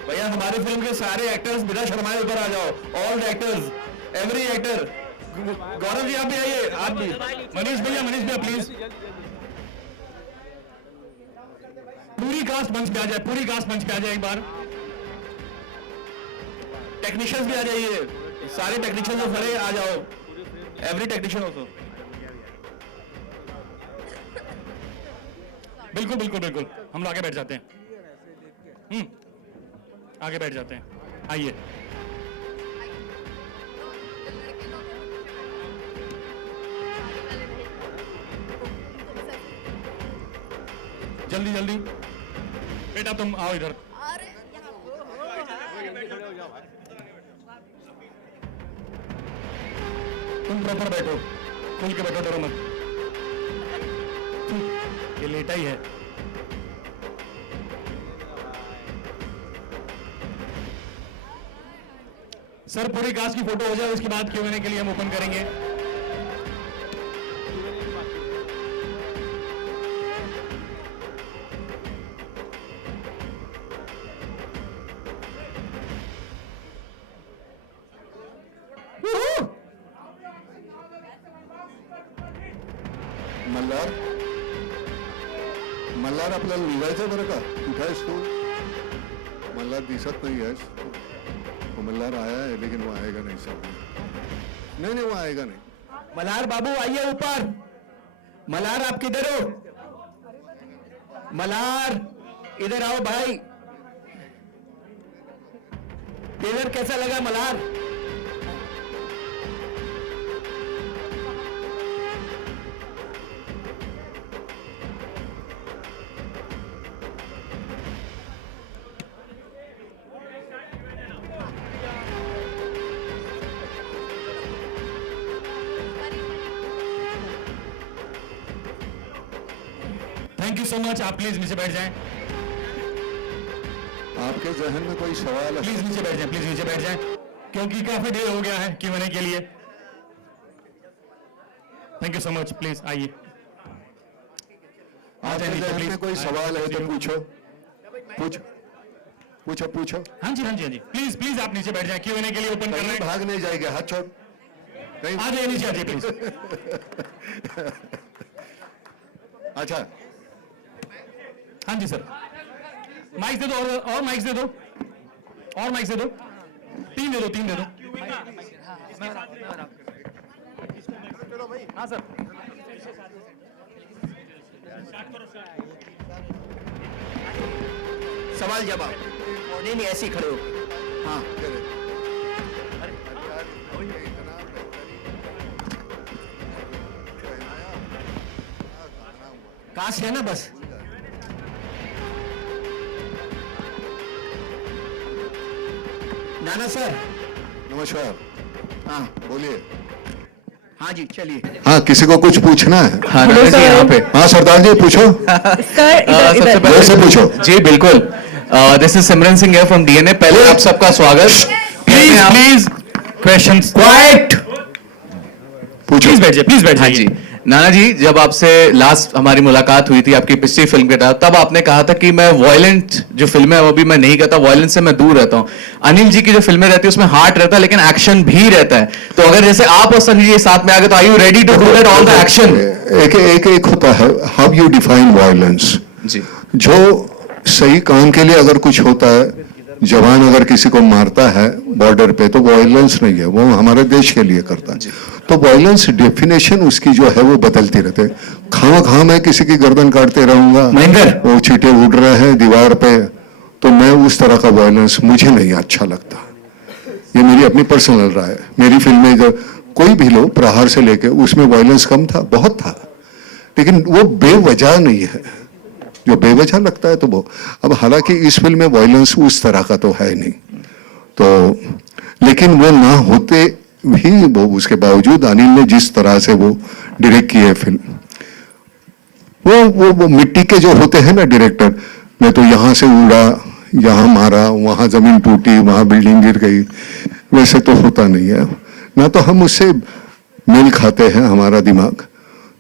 भैया हमारे फिल्म के सारे एक्टर्स बिना शर्माए ऊपर आ जाओ। All actors, every actor. Gaurav ji आप भी आइए, आप भी। मनीष भैया प्लीज। पूरी कास्ट मंच पे आ जाए, पूरी कास्ट मंच पे आ जाए एक बार। टेक्नीशियंस भी आ जाइए, सारे टेक्नीशियंस जो खड़े आ जाओ। Every technician also. बिल्कुल बिल्कुल बिल्कुल, हम लोग आगे बैठ जाते हैं। आगे बैठ जाते हैं, आइए। जल्दी जल्दी बेटा तुम आओ इधर। तुम प्रॉपर बैठो, खुल के बैठो, डरो मत। ये लेटा ही है। सर पूरी कास्ट की फोटो हो जाए उसके बाद Q&A के लिए हम ओपन करेंगे। मल्हार आपल्याला निघायचं बरं का? कुठे आहेस तू? मल्हार दिसत नाही आहेस। वो मल्हार आया है लेकिन वो आएगा नहीं सब। नहीं वो आएगा नहीं। मल्हार बाबू आइए ऊपर। मल्हार आप किधर हो? मल्हार इधर आओ भाई। ट्रेलर कैसा लगा Malhar? Thank you so much. आप प्लीज नीचे बैठ जाएं। आपके जहन में कोई सवाल है? प्लीज नीचे बैठ जाएं, प्लीज नीचे बैठ जाएं, क्योंकि काफी देर हो गया है Q&A के लिए। Thank you so much. Please आइए। आपके जहन में कोई सवाल है तो पूछो। पूछो। हाँ जी। प्लीज प्लीज आप नीचे बैठ जाएं, Q&A के लिए ओपन कर रहे हैं। भाग नहीं जाएगा, हाथ छोड़। आ जाइए नीचे, आ जाइए प्लीज। अच्छा हाँ जी सर, माइक दे दो, और माइक दे दो, और माइक दे दो। 3 दे दो। हाँ सर। सवाल जवाब। नहीं ऐसे ही खड़े हो। हाँ काश है ना बस। नाना सर नमस्कार। हाँ बोलिए। हाँ जी चलिए। हाँ किसी को कुछ पूछना है? हाँ नाना जी यहाँ पे। हाँ सरदार जी पूछो। सबसे पहले से पूछो। जी बिल्कुल। दिस इज सिमरन सिंह है फ्रॉम DNA। पहले आप सबका स्वागत। Please questions. क्वाइट। प्लीज बैठ जाइए, प्लीज बैठ हाँ जाइए। जी नाना जी, जब आपसे लास्ट हमारी मुलाकात हुई थी आपकी पिछली फिल्म के तहत, तब आपने कहा था कि मैं वायलेंट जो फिल्में है वो भी मैं नहीं करता, वायलेंस से मैं दूर रहता हूं। अनिल जी की जो फिल्में रहती है उसमें हार्ट रहता है लेकिन एक्शन भी रहता है। तो अगर जैसे आप और सनी जी साथ में आ गए तो are you ready to do that all the action? एक होता है हाउ यू डिफाइन वायलेंस। जी जो सही काम के लिए अगर कुछ होता है, जवान अगर किसी को मारता है बॉर्डर पे, तो वायलेंस नहीं है, वो हमारे देश के लिए करता है। तो वायलेंस डेफिनेशन उसकी जो है वो बदलती रहते हैं। खाम मैं किसी की गर्दन काटते रहूंगा, वो चीटे उड़ रहे हैं दीवार पे, तो मैं उस तरह का वायलेंस मुझे नहीं अच्छा लगता। ये मेरी अपनी पर्सनल राय है। मेरी फिल्में जो कोई भी लो, प्रहार से लेके, उसमें वायलेंस कम था, बहुत था, लेकिन वो बेवजह नहीं है। जो बेवजह लगता है तो वो, अब हालांकि इस फिल्म में वायलेंस उस तरह का तो है नहीं, तो लेकिन वो ना होते भी वो उसके बावजूद अनिल ने जिस तरह से वो डायरेक्ट की है फिल्म, वो मिट्टी के जो होते हैं ना डायरेक्टर, मैं तो यहाँ से उड़ा, यहाँ मारा, वहां जमीन टूटी, वहां बिल्डिंग गिर गई, वैसे तो होता नहीं है ना। तो हम उससे मेल खाते हैं हमारा दिमाग,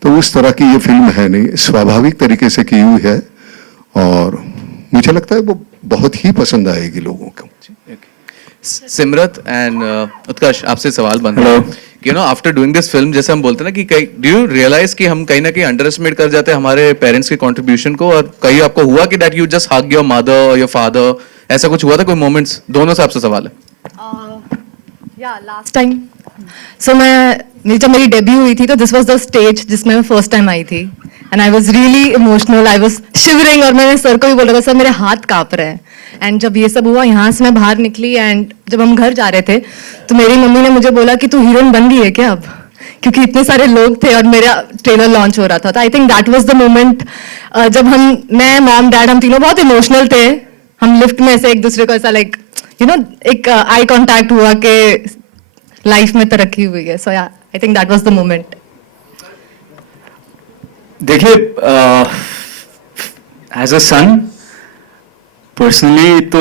तो उस तरह की ये फिल्म है नहीं, स्वाभाविक तरीके से की हुई है और मुझे लगता है वो बहुत ही पसंद आएगी लोगों को। सिमरत एंड उत्कर्ष, आपसे सवाल बनता है कि you know after doing this film, जैसे हम बोलते हैं ना कि कई, डू यू रियलाइज कि हम कहीं ना कहीं अंडर एस्टिमेट कर जाते हैं हमारे पेरेंट्स के कंट्रीब्यूशन को, और कहीं आपको हुआ कि that you just hug your mother और योर फादर, ऐसा कुछ हुआ था कोई मोमेंट्स? दोनों से आपसे सवाल है। या लास्ट टाइम जब मेरी डेब्यू हुई थी तो दिस वाज द स्टेज जिसमें मैं फर्स्ट टाइम आई थी, and I was really emotional, I was shivering, और मैंने सर को भी बोला था सर मेरे हाथ कांप रहे हैं। एंड जब ये सब हुआ, यहाँ से मैं बाहर निकली एंड जब हम घर जा रहे थे तो मेरी मम्मी ने मुझे बोला कि तू हीरोइन बन गई है क्या अब, क्योंकि इतने सारे लोग थे और मेरा ट्रेलर लॉन्च हो रहा था। तो आई think that was the moment जब मैं मॉम डैड हम तीनों बहुत इमोशनल थे। हम लिफ्ट में से एक दूसरे को ऐसा लाइक यू नो एक आई कांटेक्ट हुआ कि लाइफ में तरक्की हुई है। So I think that was the moment. देखिए, एज अ सन पर्सनली तो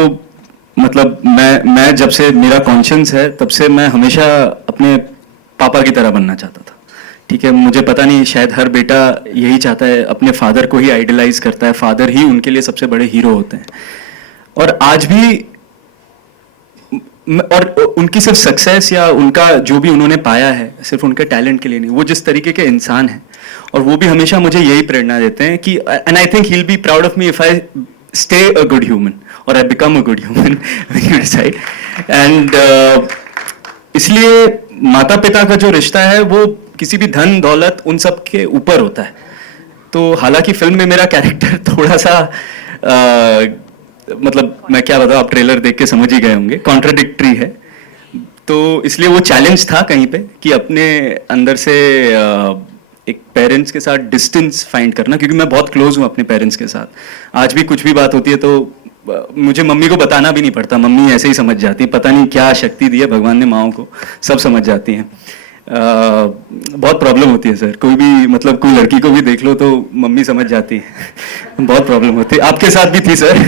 मतलब मैं जब से मेरा कॉन्शियंस है तब से मैं हमेशा अपने पापा की तरह बनना चाहता था। ठीक है, मुझे पता नहीं, शायद हर बेटा यही चाहता है, अपने फादर को ही आइडलाइज करता है, फादर ही उनके लिए सबसे बड़े हीरो होते हैं। और आज भी, और उनकी सिर्फ सक्सेस या उनका जो भी उन्होंने पाया है सिर्फ उनके टैलेंट के लिए नहीं, वो जिस तरीके के इंसान हैं और वो भी हमेशा मुझे यही प्रेरणा देते हैं कि and I think he will be proud of me if I stay a good human or I become a good human when you decide. And इसलिए माता पिता का जो रिश्ता है वो किसी भी धन दौलत उन सब के ऊपर होता है। तो हालांकि फिल्म में मेरा कैरेक्टर थोड़ा सा मतलब मैं क्या बताऊँ, आप ट्रेलर देख के समझ ही गए होंगे, कॉन्ट्राडिक्टरी है। तो इसलिए वो चैलेंज था कहीं पे कि अपने अंदर से एक पेरेंट्स के साथ डिस्टेंस फाइंड करना, क्योंकि मैं बहुत क्लोज हूँ अपने पेरेंट्स के साथ। आज भी कुछ भी बात होती है तो मुझे मम्मी को बताना भी नहीं पड़ता, मम्मी ऐसे ही समझ जाती है। पता नहीं क्या शक्ति दी है भगवान ने माओं को, सब समझ जाती हैं। बहुत प्रॉब्लम होती है सर, कोई भी मतलब कोई लड़की को भी देख लो तो मम्मी समझ जाती है। बहुत प्रॉब्लम होती है, आपके साथ भी थी सर?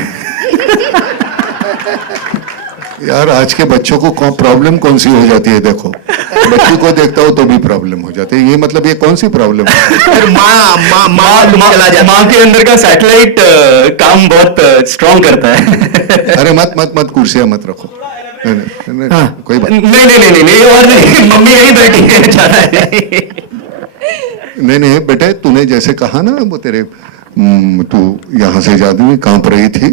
यार आज के बच्चों को प्रॉब्लम कौन सी हो जाती है? देखो बच्ची को देखता हूँ तो भी प्रॉब्लम हो जाती है, ये मतलब ये कौन सी प्रॉब्लम है? माँ के अंदर का सैटेलाइट काम बहुत स्ट्रॉन्ग करता है। अरे मत मत मत, कुर्सियां मत रखो। नहीं, कोई बात नहीं और नहीं, मम्मी यही बैठी है, ज्यादा नहीं बेटे, तूने जैसे कहा ना वो तेरे तू यहाँ से जाती हुई कांप रही थी।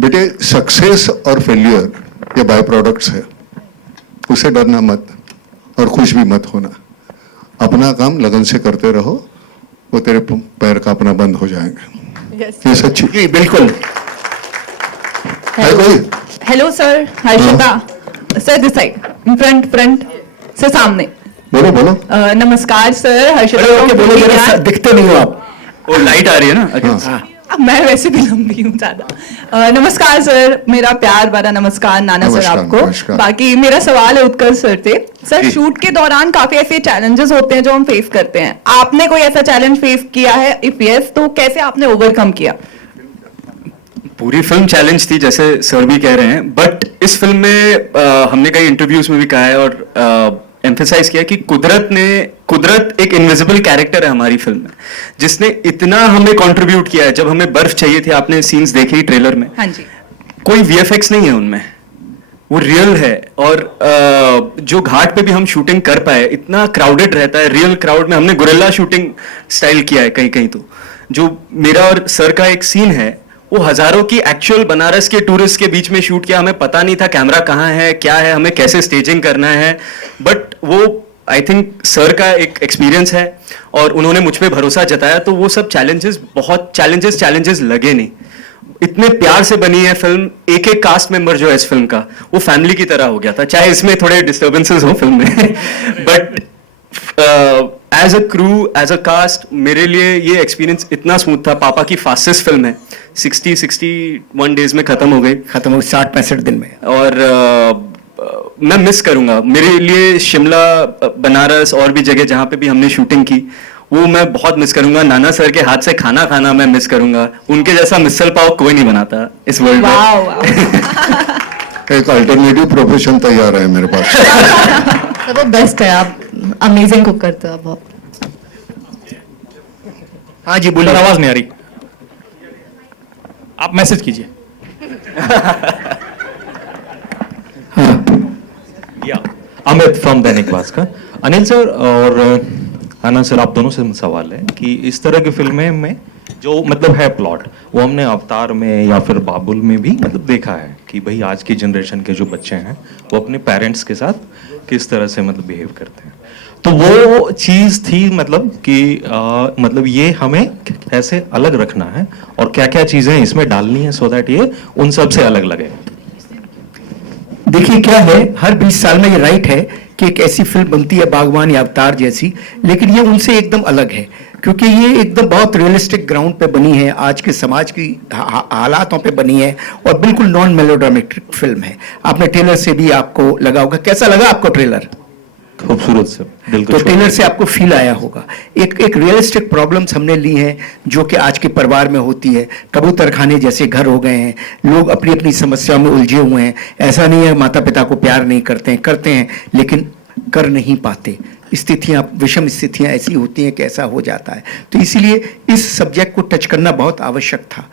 बेटे सक्सेस और फेल्यूर ये बाय प्रोडक्ट्स है, उसे डरना मत और खुश भी मत होना। अपना काम लगन से करते रहो, वो तेरे पैर कांपना बंद हो जाएंगे। ये सच्ची बिल्कुल है। कोई hello sir, Harshita sir this side, front से सामने। बोलो नमस्कार सर, हर्षिता। दिखते नहीं हो आप। वो लाइट आ रही है ना, मैं वैसे भी लंबी हूँ ज्यादा। नमस्कार सर, मेरा प्यार भरा नमस्कार नाना सर आपको। नमस्कार। बाकी मेरा सवाल है उत्कर्ष सर से। सर शूट के दौरान काफी ऐसे चैलेंजेस होते हैं जो हम फेस करते हैं, आपने कोई ऐसा चैलेंज फेस किया है? इफ यस तो कैसे आपने ओवरकम किया? पूरी फिल्म चैलेंज थी जैसे सर भी कह रहे हैं, बट इस फिल्म में हमने कई इंटरव्यूज में भी कहा है और एम्फेसाइज किया कि कुदरत एक इनविजिबल कैरेक्टर है हमारी फिल्म में, जिसने इतना हमें कंट्रीब्यूट किया है। जब हमें बर्फ चाहिए थी, आपने सीन्स देखे ही ट्रेलर में, हाँ जी, कोई वीएफएक्स नहीं है उनमें, वो रियल है। और जो घाट पे भी हम शूटिंग कर पाए, इतना क्राउडेड रहता है, रियल क्राउड में हमने गुरिल्ला शूटिंग स्टाइल किया है कहीं कहीं। तो जो मेरा और सर का एक सीन है, वो हजारों की एक्चुअल बनारस के टूरिस्ट के बीच में शूट किया। हमें पता नहीं था कैमरा कहाँ है, क्या है, हमें कैसे स्टेजिंग करना है, बट वो आई थिंक सर का एक एक्सपीरियंस है और उन्होंने मुझ पे भरोसा जताया। तो वो सब बहुत चैलेंजेस लगे नहीं। इतने प्यार से बनी है फिल्म, एक एक कास्ट मेंबर जो है इस फिल्म का वो फैमिली की तरह हो गया था, चाहे इसमें थोड़े डिस्टर्बेंसेस हो फिल्म में but as a crew, as a cast, मेरे लिए ये एक्सपीरियंस इतना स्मूथ था। पापा की फास्टेस्ट फिल्म है, 61 डेज में खत्म हो गई, 60-65 दिन में। और मैं मिस करूंगा। मेरे लिए शिमला, बनारस और भी जगह जहां पे भी हमने शूटिंग की, वो मैं बहुत मिस करूंगा। नाना सर के हाथ से खाना खाना मैं मिस करूंगा। उनके जैसा मिसल पाव कोई नहीं बनाता इस वर्ल्ड में। एक अल्टरनेटिव प्रोफेशन तैयार है मेरे पास। तो वो बेस्ट है, आप अमेजिंग कुक करते हो आप बहुत। हाँ जी सर बोलिए। आवाज नहीं आ रही, आप मैसेज कीजिए। या अमित फ्रॉम दैनिक भास्कर। अनिल सर और आनंद सर, आप दोनों से सवाल है कि इस तरह की फिल्में में जो मतलब है प्लॉट, वो हमने अवतार में या फिर बाबुल में भी मतलब देखा है कि भाई आज की जनरेशन के जो बच्चे हैं वो अपने पेरेंट्स के साथ किस तरह से मतलब बिहेव करते हैं। तो वो चीज थी मतलब कि मतलब ये हमें कैसे अलग रखना है और क्या क्या चीजें इसमें डालनी है सो दैट ये उन सब से अलग लगे। देखिए क्या है, हर 20 साल में ये राइट है कि एक ऐसी फिल्म बनती है बागवान या अवतार जैसी, लेकिन ये उनसे एकदम अलग है क्योंकि ये एकदम बहुत रियलिस्टिक ग्राउंड पे बनी है, आज के समाज की हालातों पे बनी है और बिल्कुल नॉन मेलोड्रामेटिक फिल्म है। आपने ट्रेलर से भी आपको लगा होगा, कैसा लगा आपको ट्रेलर? खूबसूरत से दिल को तो छू ट्रेलर गया। से आपको फील आया होगा। एक रियलिस्टिक प्रॉब्लम्स हमने ली हैं जो कि आज के परिवार में होती है। कबूतर खाने जैसे घर हो गए हैं, लोग अपनी अपनी समस्याओं में उलझे हुए हैं। ऐसा नहीं है माता पिता को प्यार नहीं करते हैं लेकिन कर नहीं पाते। स्थितियां, विषम स्थितियां ऐसी होती हैं कि ऐसा हो जाता है। तो इसीलिए इस सब्जेक्ट को टच करना बहुत आवश्यक था।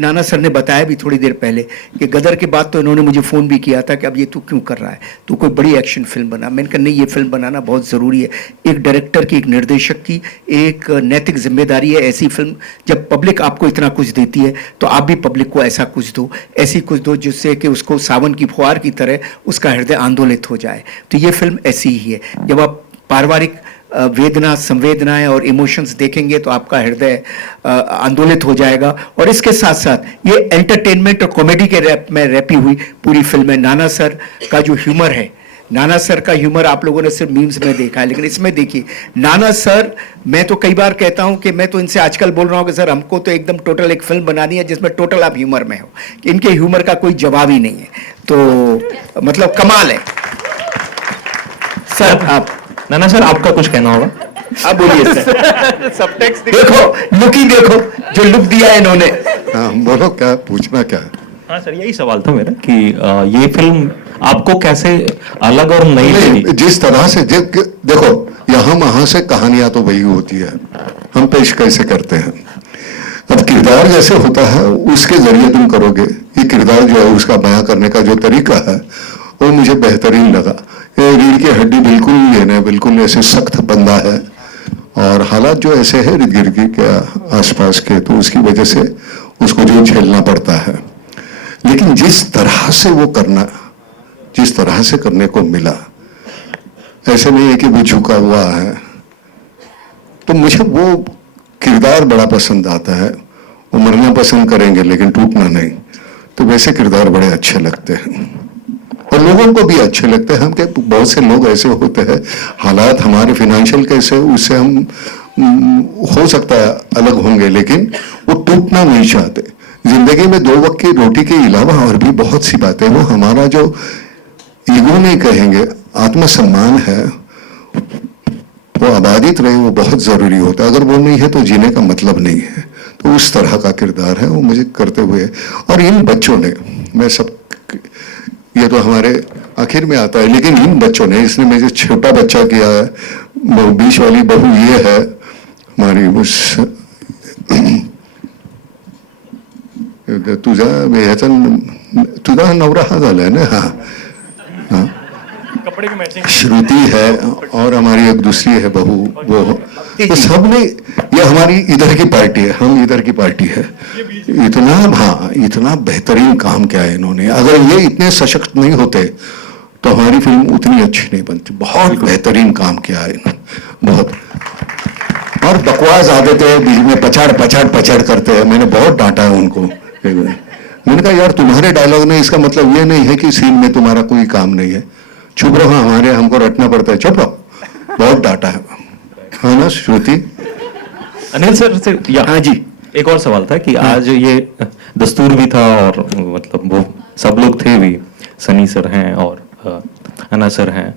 नाना सर ने बताया भी थोड़ी देर पहले कि गदर के बाद तो इन्होंने मुझे फ़ोन भी किया था कि अब ये तू क्यों कर रहा है, तू कोई बड़ी एक्शन फिल्म बना। मैंने कहा नहीं, ये फिल्म बनाना बहुत ज़रूरी है। एक डायरेक्टर की, एक निर्देशक की एक नैतिक जिम्मेदारी है। ऐसी फिल्म जब पब्लिक आपको इतना कुछ देती है तो आप भी पब्लिक को ऐसा कुछ दो, ऐसी कुछ दो जिससे कि उसको सावन की फुहार की तरह उसका हृदय आंदोलित हो जाए। तो ये फिल्म ऐसी ही है। जब आप पारिवारिक वेदना, संवेदनाएं और इमोशंस देखेंगे तो आपका हृदय आंदोलित हो जाएगा। और इसके साथ साथ ये एंटरटेनमेंट और कॉमेडी के रैप में रैपी हुई पूरी फिल्म है। नाना सर का जो ह्यूमर है, नाना सर का ह्यूमर आप लोगों ने सिर्फ मीम्स में देखा है, लेकिन इसमें देखिए नाना सर, मैं तो कई बार कहता हूं कि मैं तो इनसे आजकल बोल रहा हूं कि सर हमको तो एकदम टोटल एक फिल्म बनानी है जिसमें टोटल आप ह्यूमर में हो, कि इनके ह्यूमर का कोई जवाब ही नहीं है। तो मतलब कमाल है सर। आप नाना सर, आपका कुछ कहना होगा? आप बोलिए सर। सबटेक्स्ट देखो, लुक ही देखो जो लुक दिया है इन्होंने। हाँ बोलो, क्या पूछना क्या है? हाँ सर, यही सवाल था मेरा कि ये फिल्म आपको कैसे अलग और नई लगी? जिस तरह से देखो, यहाँ वहां से कहानियां तो वही होती है, हम पेश कैसे करते हैं। अब किरदार जैसे होता है उसके जरिए तुम करोगे। ये किरदार जो है उसका बयां करने का जो तरीका है वो मुझे बेहतरीन लगा। ये रीढ़ की हड्डी बिल्कुल ये नहीं, बिल्कुल ऐसे सख्त बंदा है और हालात जो ऐसे है इर्द गिर्द के आसपास के, तो उसकी वजह से उसको जो झेलना पड़ता है। लेकिन जिस तरह से वो करना, जिस तरह से करने को मिला, ऐसे नहीं है कि वो झुका हुआ है। तो मुझे वो किरदार बड़ा पसंद आता है। वो मरना पसंद करेंगे लेकिन टूटना नहीं। तो वैसे किरदार बड़े अच्छे लगते हैं और लोगों को भी अच्छे लगते हैं। हम के बहुत से लोग ऐसे होते हैं, हालात हमारे फाइनेंशियल कैसे, उससे हम हो सकता है अलग होंगे, लेकिन वो टूटना नहीं चाहते। जिंदगी में 2 वक्त की रोटी के अलावा और भी बहुत सी बातें, वो हमारा जो ईगो नहीं कहेंगे, आत्मसम्मान है, वो आबादित रहे, वो बहुत जरूरी होता है। अगर वो नहीं है तो जीने का मतलब नहीं है। तो उस तरह का किरदार है वो मुझे करते हुए। और इन बच्चों ने, मैं सब, ये तो हमारे आखिर में आता है, लेकिन इन बच्चों ने, इसने मुझे छोटा बच्चा किया है, बीच वाली बहू ये है हमारी, उस तुझा नवरा हा झालाय ना। हाँ, कपड़े की मैचिंग श्रुति है और हमारी एक दूसरी है बहू, वो तो सबने, ये हमारी इधर की पार्टी है, हम इधर की पार्टी है। इतना, हाँ, इतना बेहतरीन काम किया है इन्होंने। अगर ये इतने सशक्त नहीं होते तो हमारी फिल्म उतनी अच्छी नहीं बनती। बहुत बेहतरीन काम किया है इन्होंने, बहुत। और बकवास आदत है, बीच में पछाड़ करते हैं। मैंने बहुत डांटा है उनको। मैंने कहा यार तुम्हारे डायलॉग ने, इसका मतलब ये नहीं है कि सीन में तुम्हारा कोई काम नहीं है, चुप रहो। हमारे, हमको रटना पड़ता है, चुप रहो। बहुत डांटा है, हाँ ना श्रुति? अनिल सर से हाँ जी, एक और सवाल था कि आज ये दस्तूर भी था और मतलब वो सब लोग थे भी, सनी सर हैं और अन्ना सर हैं,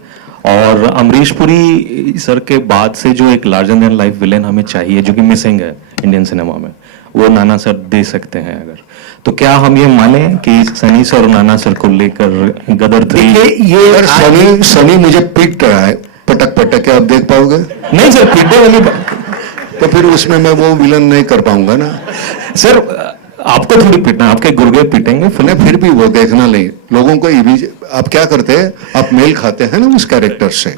और अमरीश पुरी सर के बाद से जो एक लार्जर देन लाइफ विलेन हमें चाहिए, जो कि मिसिंग है इंडियन सिनेमा में, वो नाना सर दे सकते हैं अगर, तो क्या हम ये माने कि सनी सर और नाना सर को लेकर गदर 3? ये सनी मुझे पीट रहा है पटक पटक के, आप देख पाओगे? नहीं सर, पीटने वाली तो फिर उसमें मैं वो विलन नहीं कर पाऊंगा ना सर। आपको थोड़ी पीटना, आपके गुर्गे पीटेंगे फिर भी वो देखना नहीं लोगों को। आप क्या करते हैं, आप मेल खाते हैं ना उस कैरेक्टर से,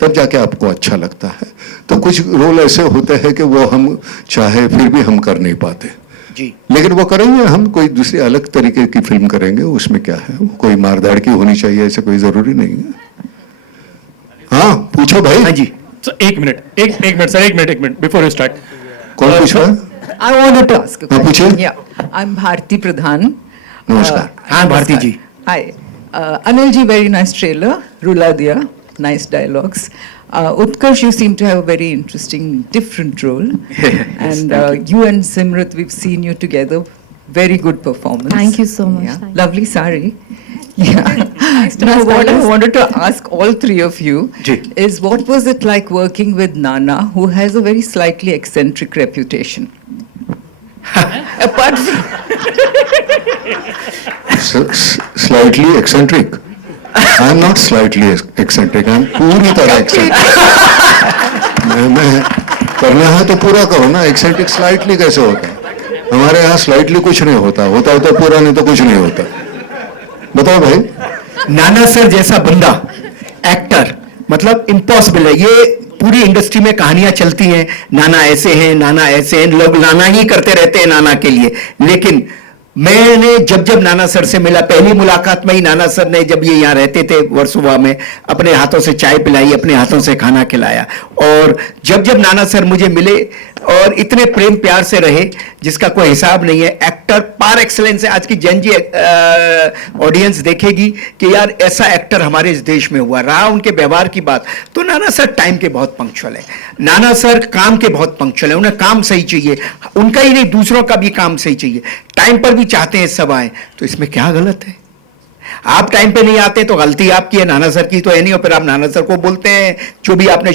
तब जाके आपको अच्छा लगता है। तो कुछ रोल ऐसे होते हैं कि वो हम चाहे फिर भी हम कर नहीं पाते जी, लेकिन वो करेंगे हम, कोई दूसरी अलग तरीके की फिल्म करेंगे, उसमें क्या है, कोई मारधाड़ की होनी चाहिए ऐसे कोई जरूरी नहीं है। हाँ पूछो भाई। हाँ जी, एक मिनट, एक मिनट सर, एक मिनट बिफोर यू स्टार्ट। कौन पूछ रहा है? I wanted to ask a हाँ, पूछिए। question. Yeah, I'm Bharti Pradhan. नमस्कार। हाँ भारती जी। Hi. Anil ji, very nice trailer. Rula diya, nice dialogues. Utkarsh, you seem to have a very interesting, different role. And you and Simrat, we've seen you together. Very good performance. Thank you so much. Yeah. Thank you. Lovely sari. Yeah. Now, what I wanted to ask all three of you जी। is, what was it like working with Nana, who has a very slightly eccentric reputation? Apart from slightly eccentric? I am not slightly eccentric, I am पूरी तरह eccentric. मैं करना है तो पूरा करो ना, एक्सेंट्रिक स्लाइटली कैसे होता है? हमारे यहाँ स्लाइटली कुछ नहीं होता, होता हो तो पूरा, नहीं तो कुछ नहीं होता। बताओ भाई। नाना सर जैसा बंदा, एक्टर, मतलब इम्पॉसिबल है। ये पूरी इंडस्ट्री में कहानियां चलती हैं, नाना ऐसे हैं, नाना ऐसे हैं, लोग नाना ही करते रहते हैं नाना के लिए। लेकिन मैंने जब नाना सर से मिला, पहली मुलाकात में ही नाना सर ने, जब ये यहाँ रहते थे वर्सोवा में, अपने हाथों से चाय पिलाई, अपने हाथों से खाना खिलाया। और जब नाना सर मुझे मिले और इतने प्रेम प्यार से रहे जिसका कोई हिसाब नहीं है। एक्टर पार एक्सलेंस है। आज की जनजी ऑडियंस देखेगी कि यार ऐसा एक्टर हमारे इस देश में हुआ। रहा उनके व्यवहार की बात, तो नाना सर टाइम के बहुत पंक्चुअल है। नाना सर काम के बहुत पंक्चुअल है। उन्हें काम सही चाहिए, उनका ही नहीं दूसरों का भी काम सही चाहिए। टाइम पर भी चाहते हैं सब आए, तो इसमें क्या गलत है? आप टाइम पे नहीं आते तो गलती आपकी है, नाना सर की तो है नहीं। और फिर आप नाना सर को बोलते हैं जो भी आपने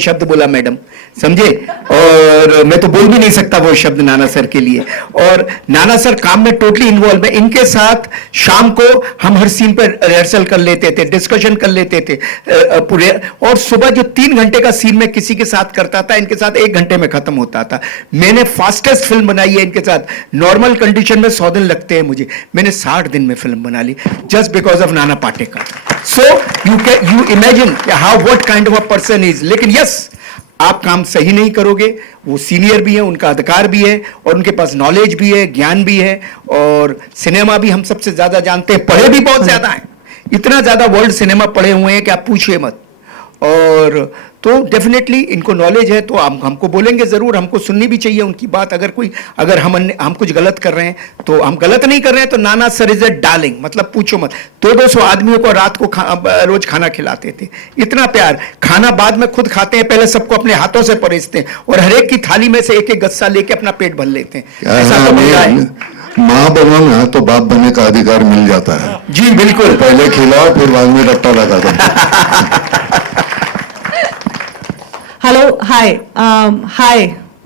शब्द बोला मैडम, समझे? और मैं तो बोल भी नहीं सकता वो शब्द नाना सर के लिए। और नाना सर काम में टोटली इन्वॉल्व है। इनके साथ शाम को हम हर सीन पर रिहर्सल कर लेते थे, डिस्कशन कर लेते थे पूरे। और सुबह जो 3 घंटे का सीन में किसी के साथ करता था, इनके साथ 1 घंटे में खत्म होता था। मैंने फास्टेस्ट फिल्म बनाई है इनके साथ। नॉर्मल कंडीशन में 100 दिन लगते हैं मुझे, मैंने 60 दिन में फिल्म बना ली, just because of Nana Patekar. So you imagine what kind of a person is. लेकिन yes, आप काम सही नहीं करोगे, वो सीनियर भी है, उनका अधिकार भी है, और उनके पास नॉलेज भी है, ज्ञान भी है, और सिनेमा भी हम सबसे ज्यादा जानते हैं, पढ़े भी बहुत ज्यादा हैं। इतना ज्यादा वर्ल्ड सिनेमा पढ़े हुए हैं कि आप पूछिए मत। और तो डेफिनेटली इनको नॉलेज है, तो हमको बोलेंगे जरूर, हमको सुननी भी चाहिए उनकी बात। अगर हम कुछ गलत कर रहे हैं तो हम गलत नहीं कर रहे हैं। तो नाना सर इज ए डार्लिंग, मतलब पूछो मत। 200 आदमियों को रात को रोज खाना खिलाते थे, इतना प्यार। खाना बाद में खुद खाते हैं, पहले सबको अपने हाथों से परोसते हैं, और हर एक की थाली में से 1-1 गस्सा लेके अपना पेट भर लेते हैं। ऐसा तो बंदा है। माँ बनो ना तो बाप बनने का अधिकार मिल जाता है। जी बिल्कुल। पहले खिलाओ फिर बाद में रट्टा लगा दो। hello, hi,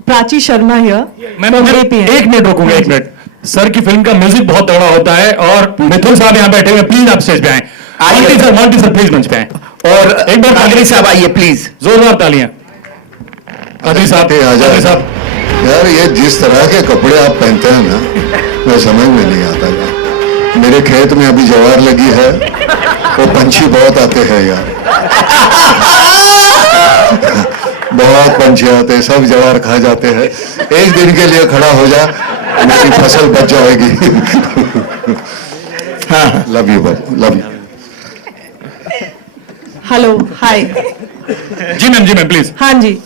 Prachi Sharma here. मैं एक मिनट रोकूंगा, 1 मिनट। सर की फिल्म का म्यूजिक बहुत तगड़ा होता है, और मिथुन साहब यहाँ बैठे हुए, प्लीज आप स्टेज पे आए। मोंटी सर प्लीज मंच पे आए। और एक बार कादरी साहब आइए प्लीज, जोरदार तालियां। कादरी साहब यार ये जिस तरह के कपड़े आप पहनते हैं ना, मैं समझ में नहीं आता यार। मेरे खेत में अभी ज्वार लगी है, वो पंछी बहुत आते हैं यार। बहुत पंछी आते हैं, सब ज्वार खा जाते हैं। एक दिन के लिए खड़ा हो जा, मेरी फसल बच जाएगी। हाँ, love you, love you. Hello, hi. जी मैम प्लीज। हाँ जी,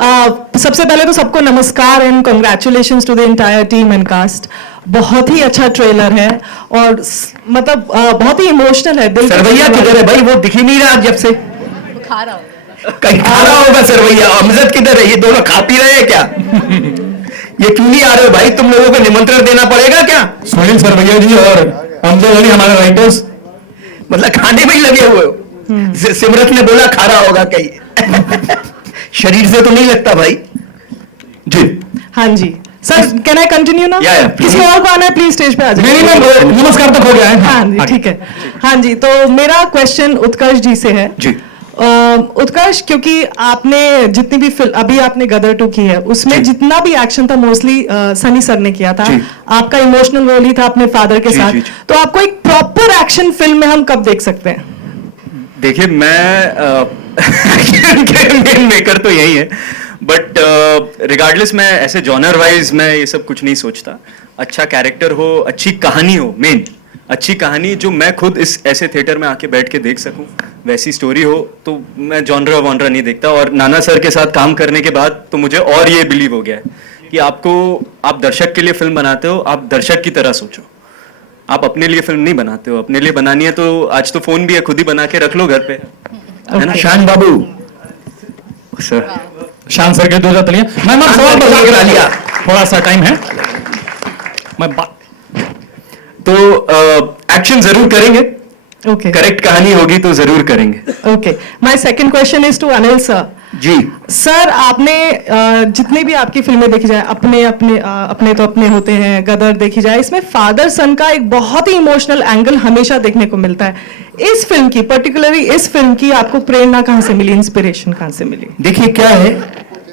सबसे पहले तो सबको नमस्कार and congratulations to the entire team and cast. बहुत ही अच्छा ट्रेलर है, और मतलब बहुत ही इमोशनल है। दिल सरवैया किधर है भाई? वो दिख ही नहीं रहा जब से। कहीं खा रहा होगा सरवैया। अमजद किधर है? ये दोनों खा पी रहे हैं क्या? ये क्यों नहीं आ रहे हो भाई? तुम लोगों को निमंत्रण देना पड़ेगा क्या? सुनील सरवैया जी और अमजद अली हमारे राइटर्स, मतलब खाने में ही लगे हुए हो। सिमरत ने बोला खारा होगा कहीं शरीर से तो नहीं लगता भाई जी हाँ जी सर, कैन आई कंटिन्यू ना? Yeah, yeah, please. किसी और को आना है प्लीज स्टेज पे आ जाइए। नहीं नमस्कार तक हो गया है। हाँ जी ठीक है। हाँ जी, तो मेरा क्वेश्चन उत्कर्ष जी से है। जी। उत्कर्ष, क्योंकि आपने जितनी भी फिल्म अभी आपने गदर 2 की है, उसमें जितना भी एक्शन था मोस्टली सनी सर ने किया था। आपका इमोशनल रोल ही था अपने फादर के साथ। तो आपको एक प्रॉपर एक्शन फिल्म में हम कब देख सकते हैं? देखिए, मैं मेन मेकर तो यही है, बट रिगार्डलेस मैं ऐसे जॉनर वाइज मैं ये सब कुछ नहीं सोचता। अच्छा कैरेक्टर हो, अच्छी कहानी हो, मेन अच्छी कहानी जो मैं खुद इस ऐसे थिएटर में आके बैठ के देख सकूं, वैसी स्टोरी हो, तो मैं जॉनरा वॉनरा नहीं देखता। और नाना सर के साथ काम करने के बाद तो मुझे और ये बिलीव हो गया है कि आप दर्शक के लिए फिल्म बनाते हो, आप दर्शक की तरह सोचो। आप अपने लिए फिल्म नहीं बनाते हो, अपने लिए बनानी है तो आज तो फोन भी है, खुद ही बना के रख लो घर पे, है ना? शान बाबू सर, शान सर के 2 तलियां। मैं सवाल बता के लिया, थोड़ा सा टाइम है। तो एक्शन जरूर करेंगे। ओके, करेक्ट कहानी होगी तो जरूर करेंगे। Okay, my second question is to Anil sir. जी सर, आपने जितनी भी आपकी फिल्में देखी जाए, अपने तो अपने होते हैं, गदर देखी जाए, इसमें फादर सन का एक बहुत ही इमोशनल एंगल हमेशा देखने को मिलता है। इस फिल्म की, पर्टिकुलरली इस फिल्म की आपको प्रेरणा कहाँ से मिली, इंस्पिरेशन कहाँ से मिली? देखिए क्या है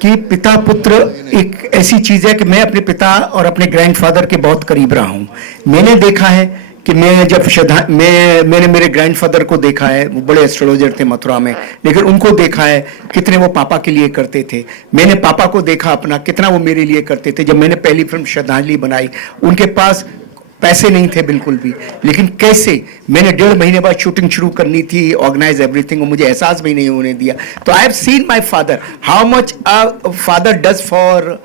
कि पिता पुत्र एक ऐसी चीज है कि मैं अपने पिता और अपने ग्रैंडफादर के बहुत करीब रहा हूं। मैंने देखा है कि मैं जब मैंने मेरे ग्रैंडफादर को देखा है, वो बड़े एस्ट्रोलॉजर थे मथुरा में, लेकिन उनको देखा है कितने वो पापा के लिए करते थे। मैंने पापा को देखा अपना, कितना वो मेरे लिए करते थे। जब मैंने पहली फिल्म श्रद्धांजलि बनाई, उनके पास पैसे नहीं थे बिल्कुल भी, लेकिन कैसे मैंने 1.5 महीने बाद शूटिंग शुरू करनी थी, ऑर्गेनाइज एवरीथिंग, और मुझे एहसास भी नहीं होने दिया। तो I have seen my father, how much a father does for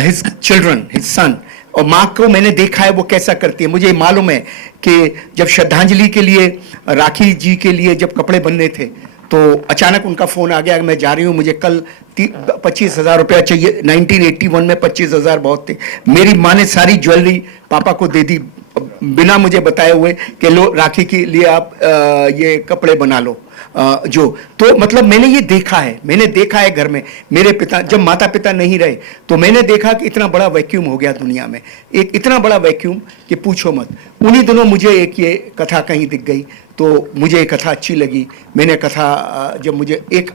his children, his son. और माँ को मैंने देखा है वो कैसा करती है। मुझे मालूम है कि जब श्रद्धांजलि के लिए, राखी जी के लिए जब कपड़े बनने थे, तो अचानक उनका फोन आ गया, मैं जा रही हूँ, मुझे कल 25,000 रुपया चाहिए। 1981 में 25,000 बहुत थे। मेरी माँ ने सारी ज्वेलरी पापा को दे दी बिना मुझे बताए हुए कि लो राखी के लिए आप ये कपड़े बना लो। जो तो मतलब मैंने ये देखा है घर में। मेरे पिता जब माता पिता नहीं रहे तो मैंने देखा कि इतना बड़ा वैक्यूम हो गया दुनिया में, एक इतना बड़ा वैक्यूम कि पूछो मत। उन्हीं दिनों मुझे एक ये कथा कहीं दिख गई, तो मुझे ये कथा अच्छी लगी। मैंने कथा जब मुझे एक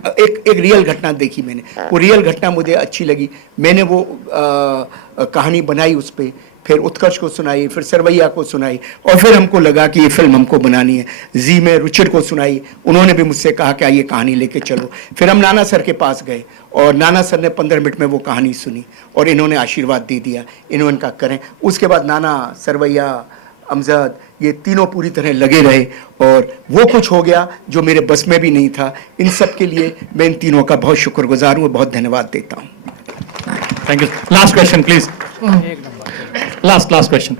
रियल घटना देखी, मैंने वो रियल घटना मुझे अच्छी लगी, मैंने वो कहानी बनाई, उस पर फिर उत्कर्ष को सुनाई, फिर सरवैया को सुनाई, और फिर हमको लगा कि ये फिल्म हमको बनानी है। जी में रुचिर को सुनाई, उन्होंने भी मुझसे कहा कि ये कहानी लेके चलो। फिर हम नाना सर के पास गए और नाना सर ने 15 मिनट में वो कहानी सुनी और इन्होंने आशीर्वाद दे दिया, इन्होंने कहा करें। उसके बाद नाना, सरवैया, अमजद, ये तीनों पूरी तरह लगे रहे और वो कुछ हो गया जो मेरे बस में भी नहीं था। इन सब के लिए मैं इन तीनों का बहुत शुक्रगुजार हूँ, बहुत धन्यवाद देता हूँ। Thank you. Last question please. Last question.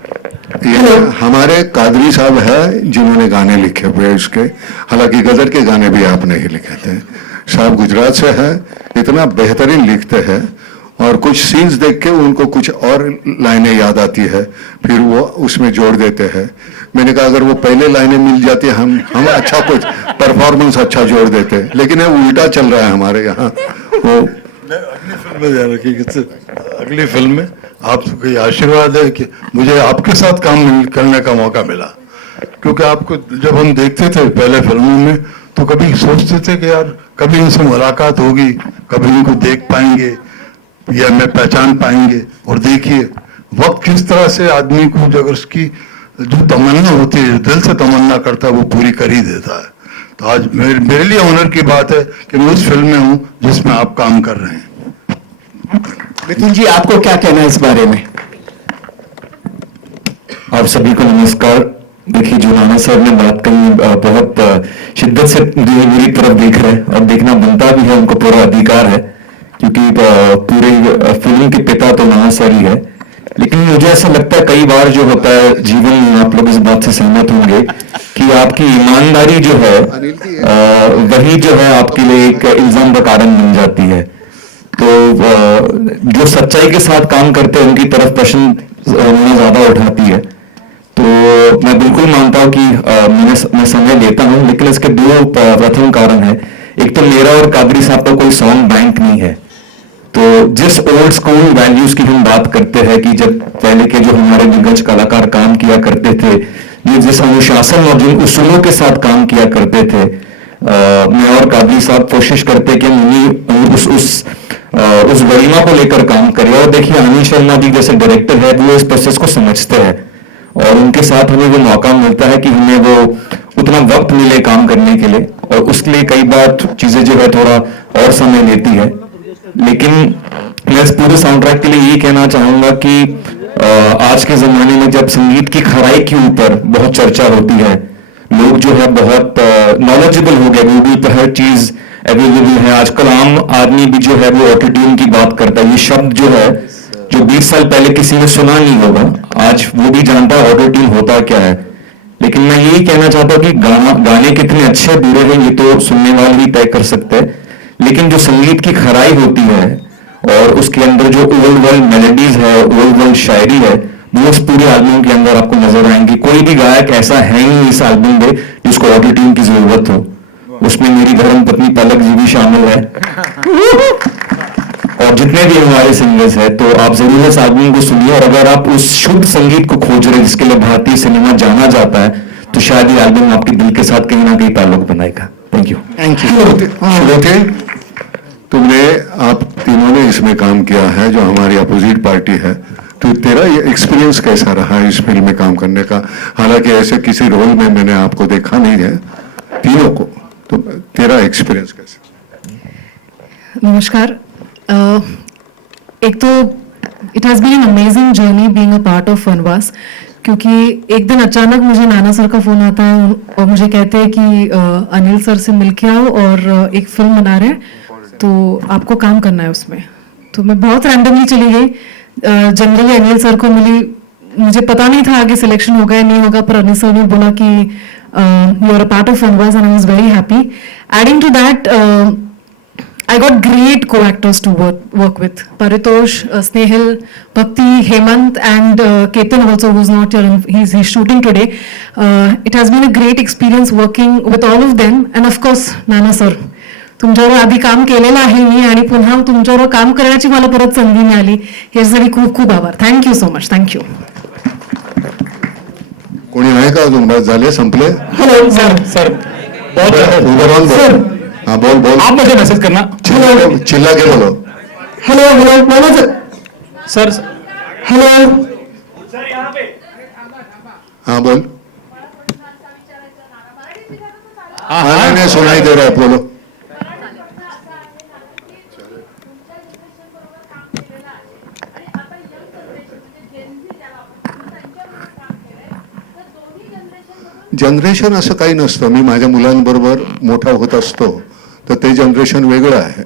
ये हमारे कादरी साहब है जिन्होंने गाने लिखे हुए इसके, हालांकि गदर के गाने भी आपने ही लिखे थे। साहब गुजरात से है, इतना बेहतरीन लिखते हैं और कुछ सीन्स देख के उनको कुछ और लाइनें याद आती है, फिर वो उसमें जोड़ देते हैं। मैंने कहा अगर वो पहले लाइनें मिल जाती हम अच्छा कुछ परफॉर्मेंस अच्छा जोड़ देते, लेकिन ये उल्टा चल रहा है हमारे यहाँ। वो अगली फिल्म में ध्यान रखिए, अगली फिल्म में आपको ये आशीर्वाद है कि मुझे आपके साथ काम करने का मौका मिला, क्योंकि आपको जब हम देखते थे पहले फिल्मों में तो कभी सोचते थे कि यार कभी इनसे मुलाकात होगी, कभी इनको देख पाएंगे या मैं पहचान पाएंगे। और देखिए वक्त किस तरह से आदमी को जब उसकी जो तमन्ना होती है, दिल से तमन्ना करता है, वो पूरी कर ही देता है। तो आज मेरे लिए ऑनर की बात है कि मैं उस फिल्म में हूँ जिसमें आप काम कर रहे हैं। मिथुन जी, आपको क्या कहना है इस बारे में? आप सभी को नमस्कार। देखिए, जो नाना साहब ने बात कही, बहुत शिद्दत से मेरी तरफ देख रहे हैं और देखना बनता भी है, उनको पूरा अधिकार है, क्योंकि पूरे फिल्म के पिता तो नाना सर ही है। लेकिन मुझे ऐसा लगता है कई बार जो होता है जीवन में, आप लोग इस बात से सहमत होंगे कि आपकी ईमानदारी जो है वही जो है आपके लिए एक इल्जाम का कारण बन जाती है। तो जो सच्चाई के साथ काम करते हैं उनकी तरफ प्रश्न ज्यादा उठाती है। तो मैं बिल्कुल मानता हूँ कि मैं समय लेता हूँ, लेकिन इसके दो प्रथम कारण है। एक तो मेरा और कादरी साहब का कोई सॉन्ग बैंक नहीं है। तो जिस ओल्ड स्कूल वैल्यूज की हम बात करते हैं कि जब पहले के जो हमारे दिग्गज कलाकार काम किया करते थे, जिस अनुशासन और जिन उसूलों के साथ काम किया करते थे, मैं और कादरी साहब कोशिश करते कि हम उस गरिमा को लेकर काम करें। और देखिए अनिल शर्मा जी जैसे डायरेक्टर है, वो इस प्रोसेस को समझते हैं और उनके साथ हमें वो मौका मिलता है कि हमें वो उतना वक्त मिले काम करने के लिए, और उसके लिए कई बार चीजें जो है थोड़ा और समय लेती है। लेकिन मैं इस पूरे साउंड ट्रैक के लिए ये कहना चाहूंगा कि आज के जमाने में जब संगीत की खराई के ऊपर बहुत चर्चा होती है, लोग जो है बहुत नॉलेजेबल हो गए, गूगल पर हर चीज अवेलेबल है। आजकल आम आदमी भी जो है वो ऑटो ट्यून की बात करता है। ये शब्द जो है, जो 20 साल पहले किसी ने सुना नहीं होगा, आज वो भी जानता है ऑटो ट्यून होता क्या है। लेकिन मैं यही कहना चाहता हूँ कि गाने कितने अच्छे बुरे हैं ये तो सुनने वाले ही तय कर सकते हैं, लेकिन जो संगीत की खराई होती है और उसके अंदर जो ओल्ड वर्ल्ड मेलोडीज है, ओल्ड वर्ल्ड शायरी है, वो उस पूरे एल्बम के अंदर आपको नजर आएंगी। कोई भी गायक ऐसा है ही इस एल्बम में जिसको ऑटो ट्यून की जरूरत हो। उसमें मेरी धर्म पत्नी पलक जी भी शामिल है और जितने भी हमारे सिंगर्स हैं। तो आप जरूर इस एल्बम को सुनिए, और अगर आप उस शुद्ध संगीत को खोज रहे हैं जिसके लिए भारतीय सिनेमा जाना जाता है, तो शायद ये एल्बम आपके दिल के साथ कहीं ना कहीं ताल्लुक बनाएगा। Thank you. Thank you. Shruti, तुमने आप तीनों ने इसमें काम किया है जो हमारी अपोजिट पार्टी है, तो तेरा ये एक्सपीरियंस कैसा रहा इस फिल्म में काम करने का? हालांकि ऐसे किसी रोल में मैंने आपको देखा नहीं है, तीनों को, तो तेरा एक्सपीरियंस कैसा? नमस्कार। एक तो it has been an amazing journey being a part of Vanvaas, क्योंकि एक दिन अचानक मुझे नाना सर का फोन आता है और मुझे कहते हैं कि अनिल सर से मिल के आओ और एक फिल्म बना रहे हैं, तो आपको काम करना है उसमें। तो मैं बहुत रैंडमली चली गई। जनरली अनिल सर को मिली, मुझे पता नहीं था आगे सिलेक्शन होगा या नहीं होगा, पर अनिल सर ने बोला कि you are a part of Vanvaas and I was very happy. Adding to that, I got great co-actors to work with. Paritosh, Snehal, Bhakti, Hemant and Ketan also, who's not here, he's shooting today. It has been a great experience working with all of them, and of course Nana sir. तुमच्यावर आधी काम केलेलं आहे मी आणि पुन्हा तुमच्यावर काम करण्याची मला परत संधी मिळाली, यासाठी खूप खूप आभार. Thank you so much. थँक्यू. कोणी आहे का अजून? बस झाले, संपले? हेलो सर बहुत सर, हाँ बोल आप मुझे मैसेज करना। चिल्ला के बोलो। हेलो हेलो बोलो सर। हेलो हाँ बोल। हाँ नहीं सुनाई दे रहा है, बोलो। जनरेशन असं काही नसतं. मी माझ्या मुलांबरोबर मोठा होत असतो तर ते जनरेशन वेगळं आहे.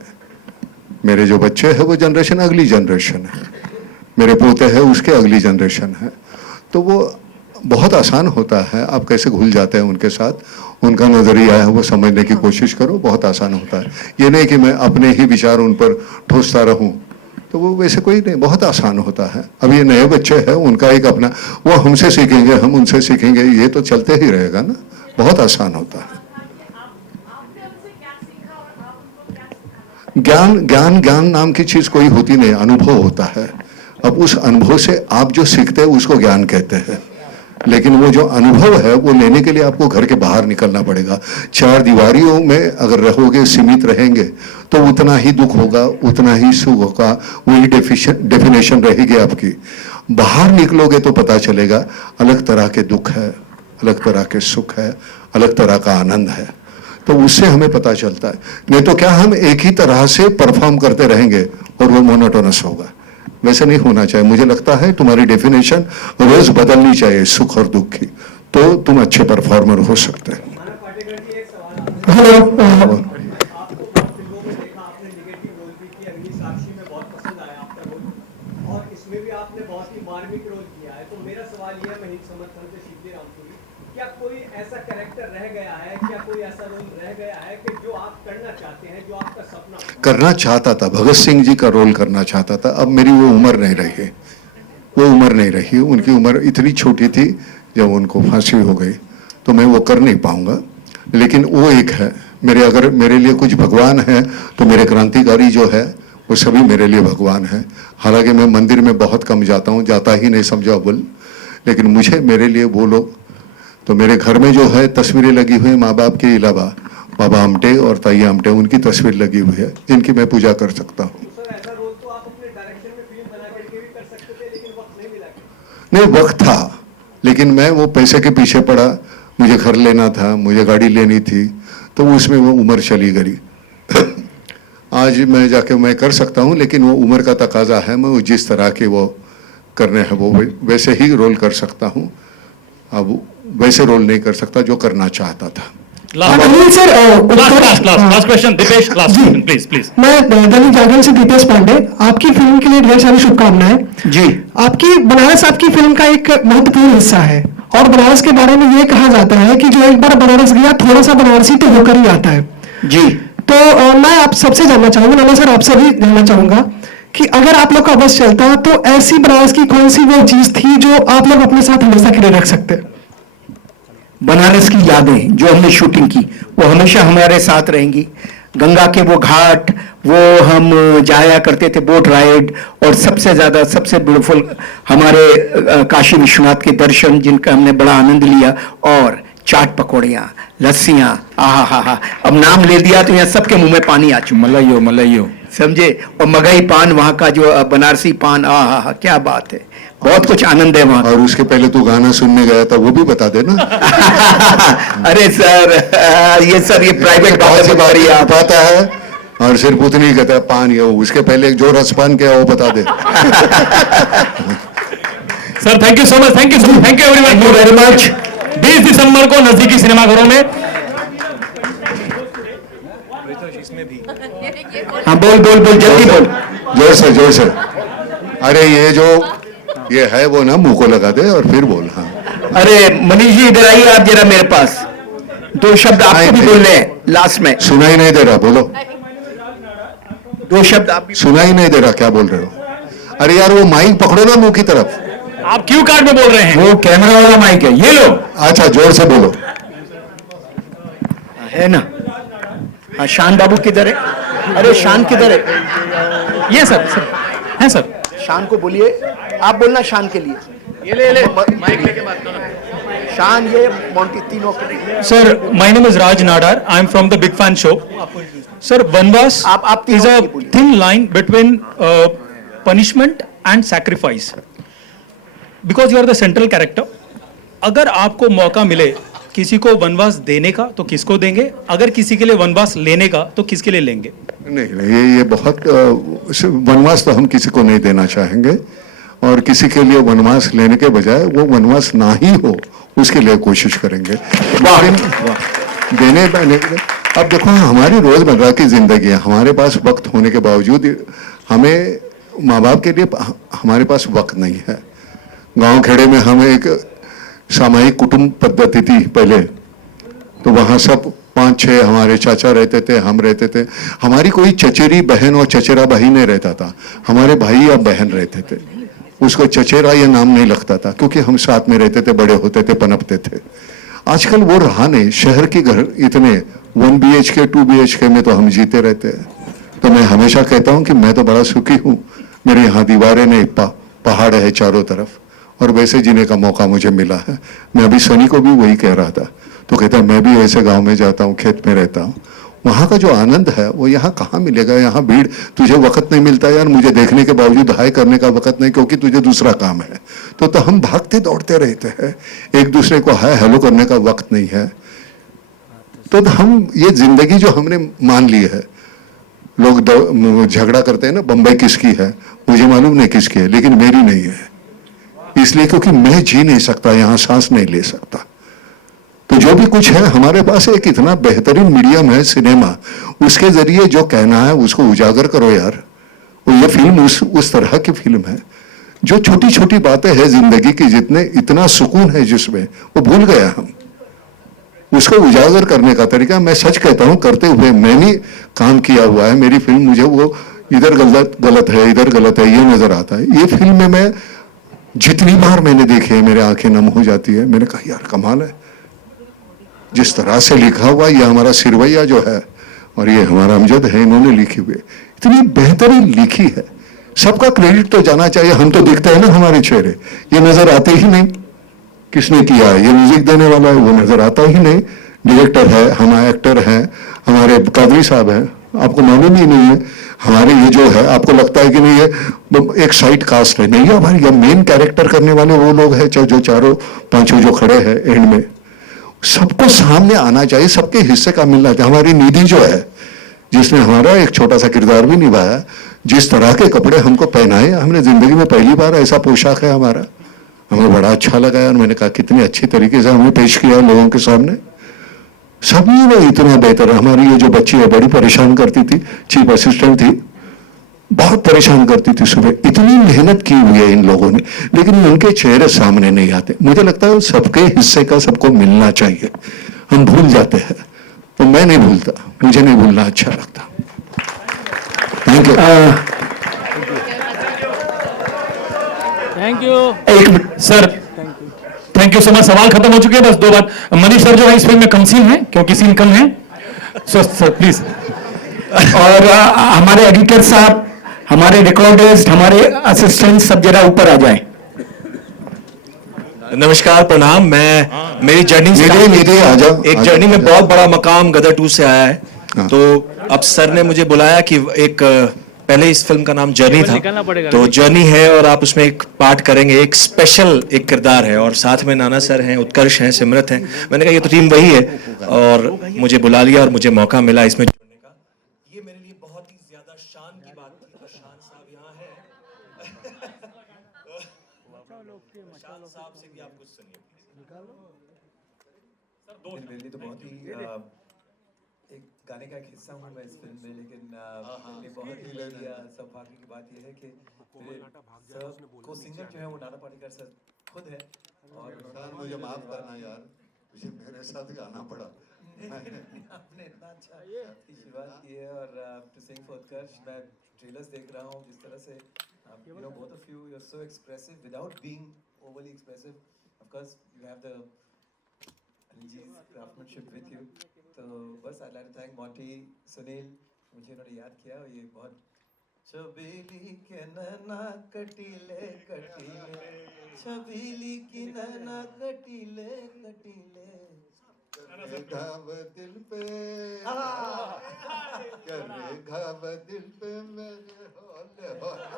मेरे जो बच्चे हैं वो जनरेशन अगली जनरेशन है, मेरे पोते हैं उसके अगली जनरेशन है. तो वो बहुत आसान होता है, आप कैसे घुल जाते हैं उनके साथ, उनका नजरिया है वो समझने की कोशिश करो, बहुत आसान होता है. ये नहीं कि मैं अपने ही विचार उन पर ठोसता रहूं, तो वो वैसे कोई नहीं, बहुत आसान होता है. अब ये नए बच्चे हैं, उनका एक अपना, वो हमसे सीखेंगे, हम उनसे सीखेंगे, ये तो चलते ही रहेगा ना. बहुत आसान होता है. ज्ञान नाम की चीज कोई होती नहीं, अनुभव होता है. अब उस अनुभव से आप जो सीखते हैं उसको ज्ञान कहते हैं, लेकिन वो जो अनुभव है वो लेने के लिए आपको घर के बाहर निकलना पड़ेगा. चार दीवारियों में अगर रहोगे, सीमित रहेंगे, तो उतना ही दुख होगा, उतना ही सुख होगा, वही डेफिनेशन रहेगी आपकी. बाहर निकलोगे तो पता चलेगा अलग तरह के दुख है, अलग तरह के सुख है, अलग तरह का आनंद है. तो उससे हमें पता चलता है. नहीं तो क्या हम एक ही तरह से परफॉर्म करते रहेंगे और वो मोनोटोनस होगा. वैसे नहीं होना चाहिए. मुझे लगता है तुम्हारी डेफिनेशन रोज बदलनी चाहिए सुख और दुख की, तो तुम अच्छे परफॉर्मर हो सकते हैं. हेलो करना चाहता था. भगत सिंह जी का रोल करना चाहता था. अब मेरी वो उम्र नहीं रही, वो उम्र नहीं रही. उनकी उम्र इतनी छोटी थी जब उनको फांसी हो गई, तो मैं वो कर नहीं पाऊंगा। लेकिन वो एक है मेरे, अगर मेरे लिए कुछ भगवान है तो मेरे क्रांतिकारी जो है वो सभी मेरे लिए भगवान है। हालांकि मैं मंदिर में बहुत कम जाता हूँ, जाता ही नहीं समझो बोल, लेकिन मुझे मेरे लिए वो लोग, तो मेरे घर में जो है तस्वीरें लगी हुई माँ बाप के अलावा बाबा आमटे और ताई आमटे, उनकी तस्वीर लगी हुई है जिनकी मैं पूजा कर सकता हूँ। नहीं, वक्त था, लेकिन मैं वो पैसे के पीछे पड़ा, मुझे घर लेना था, मुझे गाड़ी लेनी थी, तो उसमें वो उम्र चली गई। आज मैं जाके मैं कर सकता हूँ, लेकिन वो उम्र का तकाजा है, मैं वो जिस तरह के वो करने हैं वो वैसे ही रोल कर सकता हूँ। अब वैसे रोल नहीं कर सकता जो करना चाहता था। Last question Deepesh, last question please. मैं दैनिक जागरण से दीपेश पांडे, आपकी फिल्म के लिए ढेर सारी शुभकामनाएं जी। आपकी बनारस आपकी फिल्म का एक महत्वपूर्ण हिस्सा है, और बनारस के बारे में ये कहा जाता है कि जो एक बार बनारस गया थोड़ा सा बनारसी तो होकर ही आता है जी। तो मैं आप सबसे जानना चाहूंगा, नाना सर आपसे भी जानना चाहूंगा कि अगर आप लोग का बस चलता तो ऐसी बनारस की कौन सी वो चीज थी जो आप लोग अपने साथ हमेशा के लिए रख सकते हैं? बनारस की यादें जो हमने शूटिंग की वो हमेशा हमारे साथ रहेंगी। गंगा के वो घाट, वो हम जाया करते थे बोट राइड, और सबसे ज्यादा सबसे ब्यूटीफुल हमारे काशी विश्वनाथ के दर्शन जिनका हमने बड़ा आनंद लिया, और चाट पकौड़ियाँ, लस्सियाँ, आहा हा हा, अब नाम ले दिया तो यहाँ सबके मुंह में पानी आ चुका। मलाइयो समझे, और मगही पान, वहाँ का जो बनारसी पान, आहा हा, क्या बात है, बहुत कुछ आनंद है वहाँ। और उसके पहले तू गाना सुनने गया था, वो भी बता देना। अरे सर, ये प्राइवेट बात आता है, और सिर्फ उतनी कहता है पान, ये उसके पहले जो रसपान किया वो बता दे। Sir thank you so much, thank you very much. 20 दिसंबर को नजदीकी सिनेमाघरों में। हाँ बोल जल्दी बोल, जोर से। अरे ये है वो ना, मुंह को लगा दे और फिर बोल। हाँ अरे मनीष जी इधर आइए आप जरा मेरे पास, 2 शब्द आपको भी बोलने हैं लास्ट में। सुनाई नहीं दे रहा, बोलो 2 शब्द आप भी। सुनाई नहीं दे रहा, क्या बोल रहे हो? अरे यार वो माइक पकड़ो ना मुंह की तरफ। आप क्यू कार्ड में बोल रहे हैं? वो कैमरा वाला माइक है, ये लो। अच्छा जोर से बोलो। है ना? हाँ शान बाबू किधर है? अरे शान किधर है? ये सर है सर। शान को बोलिए, आप बोलना शान के लिए। ये ले माइक लेके बात करो। शान, ये मोंटी, तीनों के। Sir my name is Raj Nadar, I am from the big fan show. Sir Vanvaas is a thin line between punishment and sacrifice, because you are the central character. अगर आपको मौका मिले किसी को वनवास देने का तो किसको देंगे? अगर किसी के लिए वनवास लेने का तो किसके लिए लेंगे? नहीं, ये बहुत वनवास तो हम किसी को नहीं देना चाहेंगे, और किसी के लिए वनवास लेने के बजाय वो वनवास ना ही हो उसके लिए कोशिश करेंगे। देने अब देखो, हमारी रोजमर्रा की जिंदगी है, हमारे पास वक्त होने के बावजूद हमें माँ बाप के लिए हमारे पास वक्त नहीं है। गांव खेड़े में हमें एक सामूहिक कुटुंब पद्धति थी पहले, तो वहां सब 5-6 हमारे चाचा रहते थे, हम रहते थे। हमारी कोई चचेरी बहन और चचेरा भाई नहीं रहता था, हमारे भाई या बहन रहते थे। उसको चचेरा ये नाम नहीं लगता था, क्योंकि हम साथ में रहते थे, बड़े होते थे, पनपते थे। आजकल वो रहा नहीं, शहर के घर इतने 1 BHK 2 BHK में तो हम जीते रहते हैं। तो मैं हमेशा कहता हूँ कि मैं तो बड़ा सुखी हूँ, मेरे यहाँ दीवारें नहीं, पहाड़ है चारों तरफ, और वैसे जीने का मौका मुझे मिला है। मैं अभी सनी को भी वही कह रहा था, तो कहता है मैं भी ऐसे गांव में जाता हूँ, खेत में रहता हूँ, वहाँ का जो आनंद है वो यहाँ कहाँ मिलेगा? यहाँ भीड़, तुझे वक्त नहीं मिलता यार, मुझे देखने के बावजूद हाय करने का वक्त नहीं, क्योंकि तुझे दूसरा काम है। तो हम भागते दौड़ते रहते हैं, एक दूसरे को हाय हेलो करने का वक्त नहीं है। तो हम ये जिंदगी जो हमने मान ली है, लोग झगड़ा करते हैं ना, बम्बई किसकी है, मुझे मालूम नहीं किसकी है, लेकिन मेरी नहीं है। इसलिए क्योंकि मैं जी नहीं सकता यहाँ, सांस नहीं ले सकता। तो जो भी कुछ है हमारे पास एक इतना बेहतरीन मीडियम है सिनेमा, उसके जरिए जो कहना है उसको उजागर करो यार। और ये फिल्म उस तरह की फिल्म है जो छोटी छोटी बातें हैं जिंदगी की, जितने इतना सुकून है जिसमें, वो भूल गया हम। उसको उजागर करने का तरीका, मैं सच कहता हूं, करते हुए मैंने काम किया हुआ है। मेरी फिल्म मुझे वो इधर गलत है, इधर गलत है, ये नजर आता है। ये फिल्म में मैं जितनी बार मैंने देखी है मेरे आंखें नम हो जाती है। मैंने कहा यार कमाल है, जिस तरह से लिखा हुआ, ये हमारा सिरवैया जो है और ये हमारा अमजद है, इन्होंने लिखी हुई इतनी बेहतरीन लिखी है। सबका क्रेडिट तो जाना चाहिए। हम तो दिखते हैं ना हमारे चेहरे, ये नजर आते ही नहीं किसने किया है। ये म्यूजिक देने वाला है वो नजर आता ही नहीं, डायरेक्टर है, हमारे एक्टर हैं, हमारे कादरी साहब हैं, आपको मालूम ही नहीं है। हमारे ये जो है आपको लगता है कि नहीं ये एक साइड कास्ट है, नहीं है हमारी। ये मेन कैरेक्टर करने वाले वो लोग हैं जो चारों पांचों जो खड़े हैं एंड में। सबको सामने आना चाहिए, सबके हिस्से का मिलना चाहिए। हमारी निधि जो है जिसने हमारा एक छोटा सा किरदार भी निभाया, जिस तरह के कपड़े हमको पहनाए, हमने जिंदगी में पहली बार ऐसा पोशाक है हमारा, हमें बड़ा अच्छा लगा है। और मैंने कहा कितने अच्छी तरीके से हमें पेश किया लोगों के सामने। सभी ने इतना बेहतर। हमारी ये जो बच्ची है बड़ी परेशान करती थी, चीफ असिस्टेंट थी, बहुत परेशान करती थी सुबह। इतनी मेहनत की हुई है इन लोगों ने, लेकिन उनके चेहरे सामने नहीं आते। मुझे लगता है सबके हिस्से का सबको मिलना चाहिए। हम भूल जाते हैं, तो मैं नहीं भूलता, मुझे नहीं भूलना अच्छा लगता। Thank you. Thank you. एक minute sir, thank you so much. सवाल खत्म हो चुके हैं, बस दो बात। मनीष सर जो है इस फिल्म में कम सीन है क्योंकि सीन कम है, सो सर प्लीज। और हमारे एडिटर साहब, हमारे रिकॉर्डिस्ट, हमारे असिस्टेंट सब जरा ऊपर आ जाए। नमस्कार, प्रणाम। मैं मेरी जर्नी एक जर्नी में बहुत बड़ा मकाम गदर 2 से आया है। तो अब सर ने मुझे बुलाया कि एक पहले इस फिल्म का नाम जर्नी था, तो जर्नी है और आप उसमें एक पार्ट करेंगे, एक स्पेशल एक किरदार है और साथ में नाना सर हैं, उत्कर्ष हैं, सिमरत हैं। मैंने कहा ये तो टीम वही है और मुझे बुला लिया और मुझे मौका मिला इसमें जुड़ने का। ये मेरे लिए बहुत ही ज्यादा शान की बात थी और शान साहब यहाँ है। शान साहब से भी आप कुछ सुनिए। मेरे लिए तो बहुत ही एक गाने का एक हिस्सा हूँ मैं इस फिल्म में, लेकिन मेरे लिए बहुत ही सौभाग्य की बात यह है कि मेरे सर को सिंगर जो है वो नाना पाटेकर सर खुद है। और मुझे माफ करना यार, मुझे मेरे साथ गाना पड़ा। आपने इतना अच्छा शुरुआत की है। और टू सिंग फॉर उत्कर्ष, मैं ट्रेलर्स देख रहा हूँ जिस तरह से you know both of you you're so expressive without being overly expressive. Of course you have the craftsmanship with you. तो बस I'd like to thank Monty, Sunil, मुझे इन्होंने याद किया। और ये बहुत छबीली के नैना कटीले कटीले, छबीली की नैना कटीले कटीले, घाव दिल पे करे घाव दिल पे मेरे होले होले।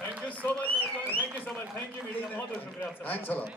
Thank you so much, thank you so much, thank you, बहुत बहुत शुक्रिया। Thanks a lot.